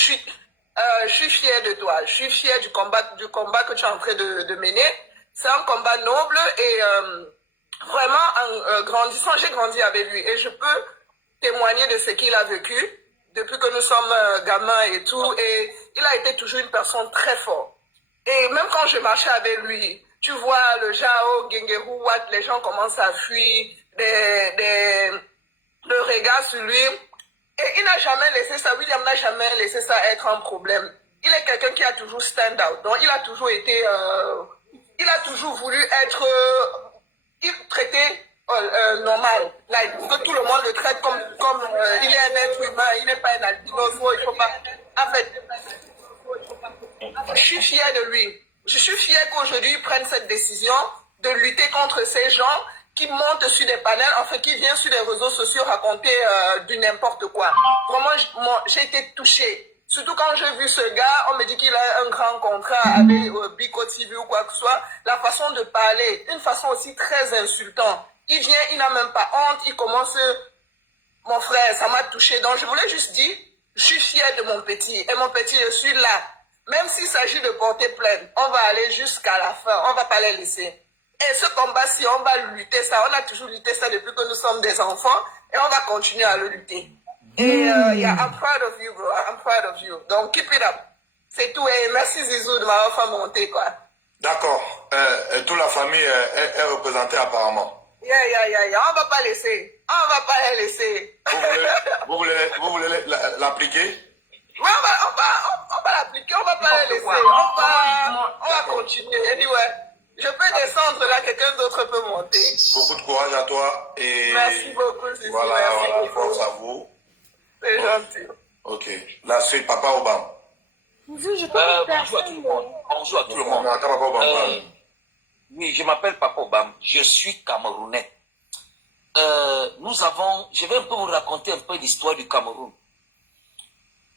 suis fière de toi. Je suis fière du combat que tu es en train de mener. C'est un combat noble et vraiment en grandissant, j'ai grandi avec lui et je peux témoigner de ce qu'il a vécu depuis que nous sommes gamins et tout. Et il a été toujours une personne très forte. Et même quand je marchais avec lui, tu vois le Jao, Gengeru, Wat, les gens commencent à fuir, le regard sur lui. Et il n'a jamais laissé ça, William n'a jamais laissé ça être un problème. Il est quelqu'un qui a toujours stand out. Donc il a toujours été, il a toujours voulu être, traité normal. Like, que tout le monde le traite comme il est un être humain, il n'est pas un albinos, il faut pas. En fait, je suis fière de lui. Je suis fière qu'aujourd'hui il prenne cette décision de lutter contre ces gens qui montent sur des panels, enfin qui viennent sur les réseaux sociaux raconter du n'importe quoi. Vraiment, j'ai été touchée. Surtout quand j'ai vu ce gars, on me dit qu'il a un grand contrat avec Bico TV ou quoi que ce soit. La façon de parler, une façon aussi très insultante. Il vient, il n'a même pas honte, il commence... Mon frère, ça m'a touché. Donc je voulais juste dire, je suis fière de mon petit. Et mon petit, je suis là. Même s'il s'agit de porter plainte, on va aller jusqu'à la fin. On ne va pas les laisser. Et ce combat-ci, on va lutter ça. On a toujours lutté ça depuis que nous sommes des enfants. Et on va continuer à le lutter. Et yeah, I'm proud of you, bro. I'm proud of you. Donc, keep it up. C'est tout. Et merci Zizou de m'avoir fait monter, quoi. D'accord. Toute la famille est représentée apparemment. Yeah. On va pas laisser. On va pas les laisser. Vous voulez l'appliquer? Ouais, on va l'appliquer. On va pas les laisser. On va continuer. Anyway. Je peux descendre là, quelqu'un d'autre peut monter. Beaucoup de courage à toi et... Merci beaucoup, Zizou. Voilà, force à vous. C'est gentil. Ok. Là, c'est Papa Obama. Bonjour à tout le monde. Bonjour à tout le monde. Oui, je m'appelle Papa Obama. Je suis Camerounais. Je vais un peu vous raconter un peu l'histoire du Cameroun.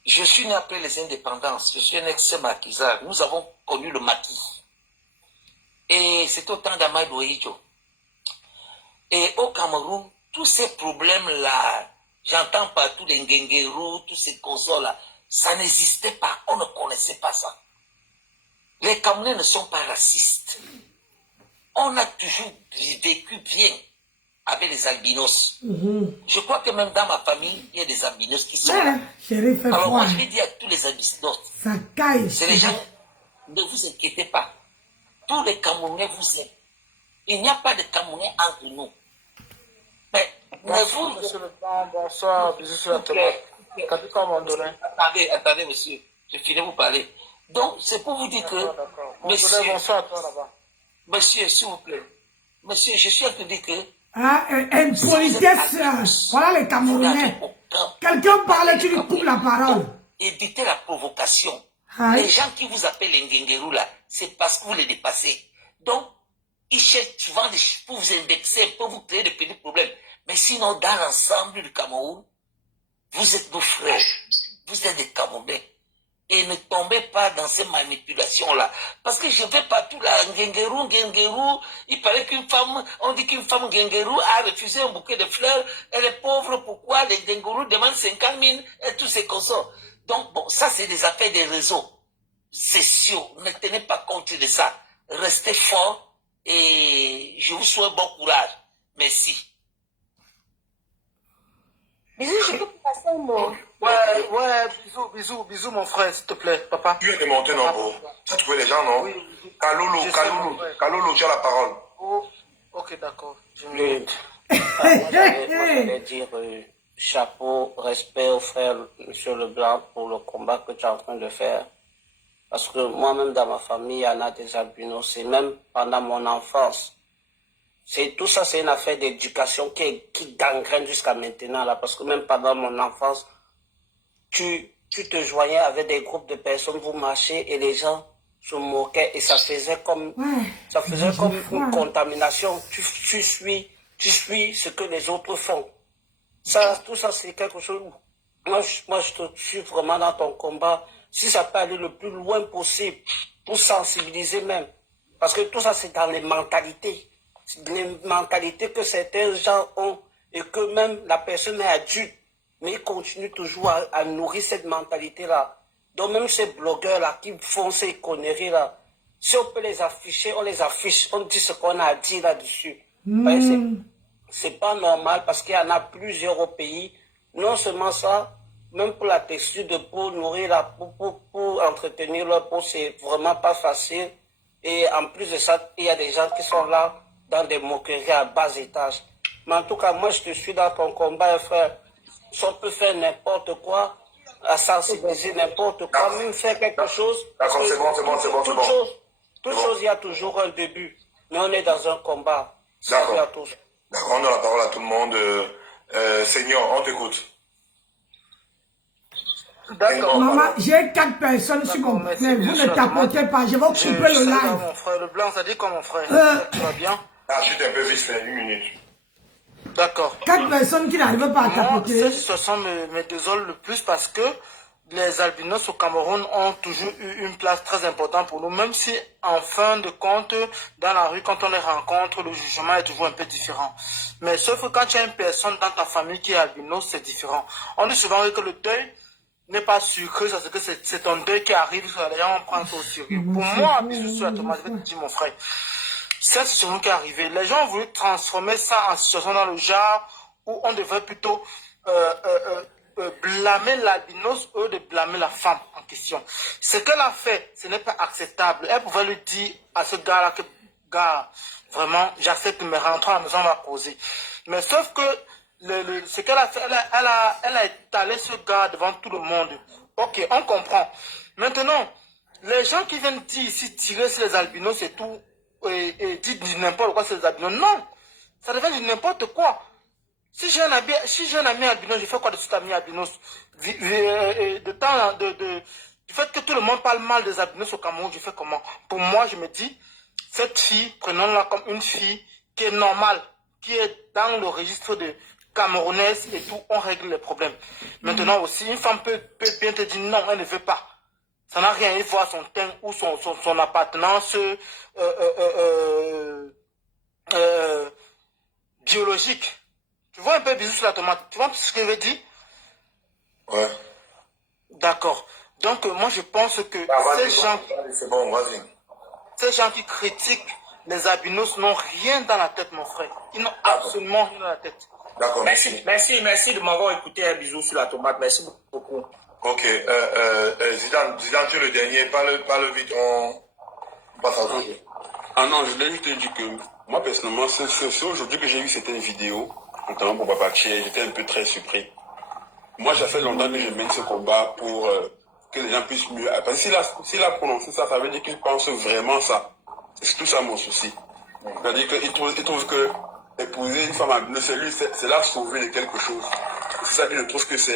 Je suis né après les indépendances. Je suis un ex-maquisard. Nous avons connu le maquis. Et c'est au temps d'Amadou Oïdjo. Et au Cameroun, tous ces problèmes-là, j'entends partout les Ngengeru, tous ces consoles-là, ça n'existait pas. On ne connaissait pas ça. Les Camerounais ne sont pas racistes. On a toujours vécu bien avec les albinos. Je crois que même dans ma famille, il y a des albinos qui sont là. Alors moi, je vais dire à tous les albinos, c'est les gens, ne vous inquiétez pas. Tous les Camerounais vous aiment. Il n'y a pas de Camerounais entre nous. Mais bonsoir, monsieur le temps, bonsoir, bisous sur la table. Attendez, monsieur, je finis de vous parler. Donc, c'est pour vous dire que... Monsieur, bonsoir à toi là-bas. Monsieur, s'il vous plaît. Monsieur, je suis en train de dire que Impolitesse, voilà les Camerounais. Quelqu'un parle, tu lui coupes la parole. Évitez la provocation. Aïe. Les gens qui vous appellent les Ngengerou là, c'est parce que vous les dépassez. Donc, ils cherchent souvent pour vous indexer, pour vous créer des petits problèmes. Mais sinon, dans l'ensemble du Cameroun, vous êtes nos frères. Vous êtes des Camerounais. Et ne tombez pas dans ces manipulations-là. Parce que je vais partout là, Ngengerou, il paraît qu'une femme, on dit qu'une femme Ngengerou a refusé un bouquet de fleurs, elle est pauvre, pourquoi les Ngengerou demandent 50 000 et tous ces consorts. Donc bon, ça c'est des affaires des réseaux sociaux. Ne tenez pas compte de ça. Restez forts et je vous souhaite bon courage. Merci. Bisous, je peux passer un mot. Ouais, bisous, mon frère, s'il te plaît, papa. Tu viens de monter, non, bro? Tu as trouvé les gens, non? Oui. Kalolo, tu as la parole. Oh, ok, d'accord. Moi, j'allais dire chapeau, respect au frère Monsieur Leblanc pour le combat que tu es en train de faire. Parce que moi-même, dans ma famille, il y en a des albinos. Et même pendant mon enfance, tout ça, c'est une affaire d'éducation qui gangrène jusqu'à maintenant. Là, parce que même pendant mon enfance, tu te joignais avec des groupes de personnes, vous marchez et les gens se moquaient et ça faisait comme une contamination. Tu suis ce que les autres font. Tout ça, c'est quelque chose. Moi, je te suis vraiment dans ton combat. Si ça peut aller le plus loin possible, pour sensibiliser même. Parce que tout ça, c'est dans les mentalités. C'est les mentalités que certains gens ont et que même la personne est adulte, mais ils continuent toujours à nourrir cette mentalité-là. Donc même ces blogueurs-là qui font ces conneries-là, si on peut les afficher, on les affiche, on dit ce qu'on a dit là-dessus. C'est pas normal parce qu'il y en a plusieurs au pays. Non seulement ça, même pour la texture de peau, nourrir la peau, pour entretenir leur peau, c'est vraiment pas facile. Et en plus de ça, il y a des gens qui sont là dans des moqueries à bas étage. Mais en tout cas, moi, je te suis dans ton combat, frère. Si on peut faire n'importe quoi, à sensibiliser n'importe quoi, même faire quelque chose. D'accord, c'est bon. Toute chose, il y a toujours un début. Mais on est dans un combat. D'accord. D'accord, on donne la parole à tout le monde. Seigneur, on t'écoute. D'accord. Maman, j'ai 4 personnes sur mon frère. Vous ne tapotez pas, je vais couper le live. Mon frère Leblanc, ça dit quoi, mon frère? Tu vas bien? Ah, je suis un peu vite fait, 1 minute. D'accord. 4 personnes qui n'arrivent pas à tapoter. Cette situation me désole le plus parce que les albinos au Cameroun ont toujours eu une place très importante pour nous, même si en fin de compte, dans la rue, quand on les rencontre, le jugement est toujours un peu différent. Mais sauf que quand tu as une personne dans ta famille qui est albinos, c'est différent. On dit souvent que le deuil n'est pas sucré, parce que c'est un deuil qui arrive, les gens prennent ça au sérieux. Pour moi, bisous sur la tomate, je vais te dire, mon frère, c'est ce qui est arrivé. Les gens ont voulu transformer ça en situation dans le genre où on devrait plutôt blâmer l'albinos au lieu de blâmer la femme en question. Ce qu'elle a fait, ce n'est pas acceptable. Elle pouvait lui dire à ce gars-là que, gars, vraiment, j'accepte, mais rentrons à la maison, on va causer. Mais sauf que ce qu'elle a fait, elle a étalé ce gars devant tout le monde. Ok, on comprend. Maintenant, les gens qui viennent dire ici, tirer sur les albinos et tout, et dire n'importe quoi sur les albinos, non, ça devient du n'importe quoi. Si j'ai un ami albinos, je fais quoi de cet ami albinos? Du fait que tout le monde parle mal des albinos au Cameroun, je fais comment? Pour moi, je me dis, cette fille, prenons-la comme une fille qui est normale, qui est dans le registre de camerounaise et tout, on règle les problèmes. Maintenant aussi, une femme peut bien te dire non, elle ne veut pas. Ça n'a rien, il faut à son teint ou son appartenance biologique. Tu vois un peu bisous sur la tomate. Tu vois ce que je veux dire? Ouais. D'accord. Donc, moi, je pense que c'est bon, vas-y. Ces gens qui critiquent les albinos n'ont rien dans la tête, mon frère. Ils n'ont absolument rien dans la tête. D'accord. Merci de m'avoir écouté. Un bisou sur la tomate. Merci beaucoup. Ok. Zidane, tu es le dernier. Parle vite. On passe à vous. Ah non, je voulais juste te dire que moi, personnellement, c'est aujourd'hui que j'ai vu certaines vidéos, notamment pour Babachi, j'étais un peu très surpris. Moi, ça fait longtemps que je mène ce combat pour que les gens puissent mieux... Parce que s'il a prononcé ça, ça veut dire qu'il pense vraiment ça. C'est tout ça mon souci. C'est-à-dire qu'il trouve que épouser une femme albinos, c'est la sauver de quelque chose. C'est ça que je trouve que ça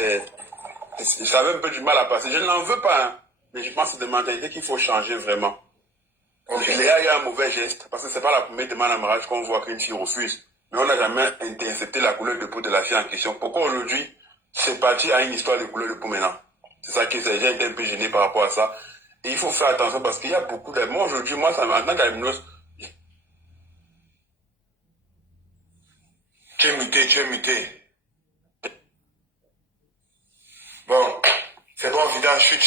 avait un peu du mal à passer. Je n'en veux pas, hein, mais je pense que c'est des mentalités qu'il faut changer vraiment. Okay. Il y a un mauvais geste, parce que c'est pas la première demande en mariage qu'on voit qu'une fille refuse. Mais on n'a jamais intercepté la couleur de peau de la fille en question. Pourquoi aujourd'hui, c'est parti à une histoire de couleur de peau maintenant? C'est ça qui s'est été un peu gêné par rapport à ça. Et il faut faire attention parce qu'il y a beaucoup de... Moi aujourd'hui, en tant qu'albinos... Tu es muté. Bon, c'est bon, Vida, chute.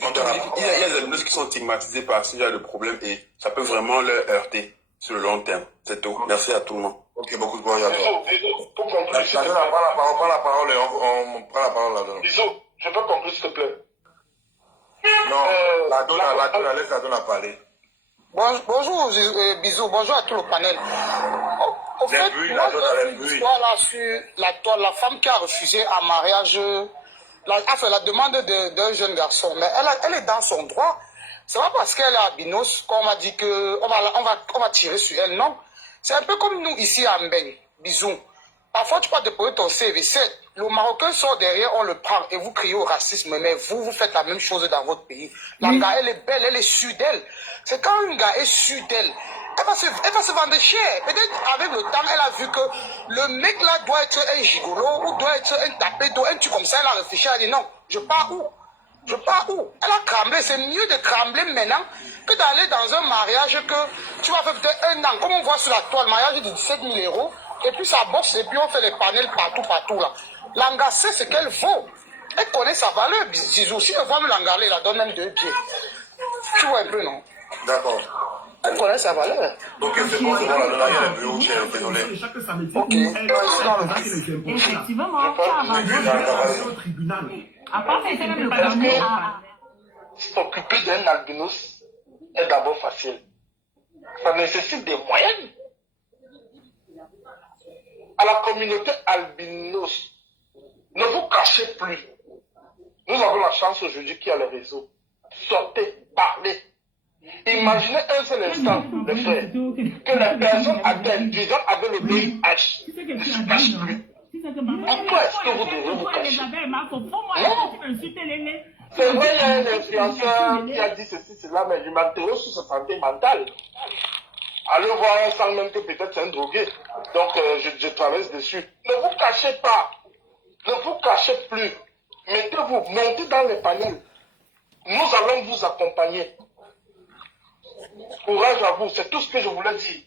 Il y a des albinos qui sont stigmatisés par ce genre de problème et ça peut vraiment leur heurter sur le long terme. C'est tout. Merci à tout le monde. Ok, beaucoup de bon à toi. Pour conclure, s'il te plaît. On prend la parole et on prend la parole là-dedans. Bisous, je peux conclure, s'il te plaît. Non, la donne, laisse la donne à parler. Bonjour, bisous, bonjour à tout le panel. Au fait, moi, j'ai une histoire là sur la femme qui a refusé un mariage, la demande d'un jeune garçon. Mais elle est dans son droit. C'est pas parce qu'elle est albinos qu'on m'a dit qu'on va tirer sur elle, non. C'est un peu comme nous ici à Mbeng, bisous. Parfois, tu peux déposer ton CV7. Le Marocain sort derrière, on le prend et vous criez au racisme. Mais vous faites la même chose dans votre pays. La gars, elle est belle, elle est sûre d'elle. C'est quand une gars est sûre d'elle, elle va se vendre cher. Peut-être avec le temps, elle a vu que le mec là doit être un gigolo ou doit être un tapé d'eau, un truc comme ça. Elle a réfléchi, elle a dit non, je pars où? Je pars où? Elle a tremblé. C'est mieux de trembler maintenant que d'aller dans un mariage que tu vas faire peut-être un an. Comme on voit sur la toile, mariage de 17 000 €. Et puis ça bosse et puis on fait les panels partout là. L'anga sait ce qu'elle vaut. Elle connaît sa valeur. Zizou, si elle voit me l'angarler, elle la donne même 2 pieds. Tu vois un peu, non? D'accord. Elle connaît sa valeur. Ok, c'est bon, la dernière est plus haut, désolé. Ok. Effectivement, au tribunal. S'occuper d'un albinos est d'abord facile. Ça nécessite des moyens. À la communauté albinos, ne vous cachez plus. Nous avons la chance aujourd'hui qu'il y a le réseau. Sortez, parlez. Imaginez un seul instant, les frères, que les personnes intelligentes avec le VIH ne se cachent plus. Pourquoi est-ce que vous devez vous cacher? Non. C'est vrai, il y a un influenceur qui a dit ceci, cela, mais je m'interroge sur sa santé mentale. Allez voir sans même que peut-être c'est un drogué. Donc, je traverse dessus. Ne vous cachez pas. Ne vous cachez plus. Mettez-vous, montez dans les panels. Nous allons vous accompagner. Courage à vous, c'est tout ce que je voulais dire.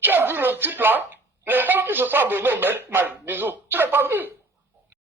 Tu as vu le type là? Les femmes qui se sont abonnées au mal. Bisous. Tu l'as pas vu?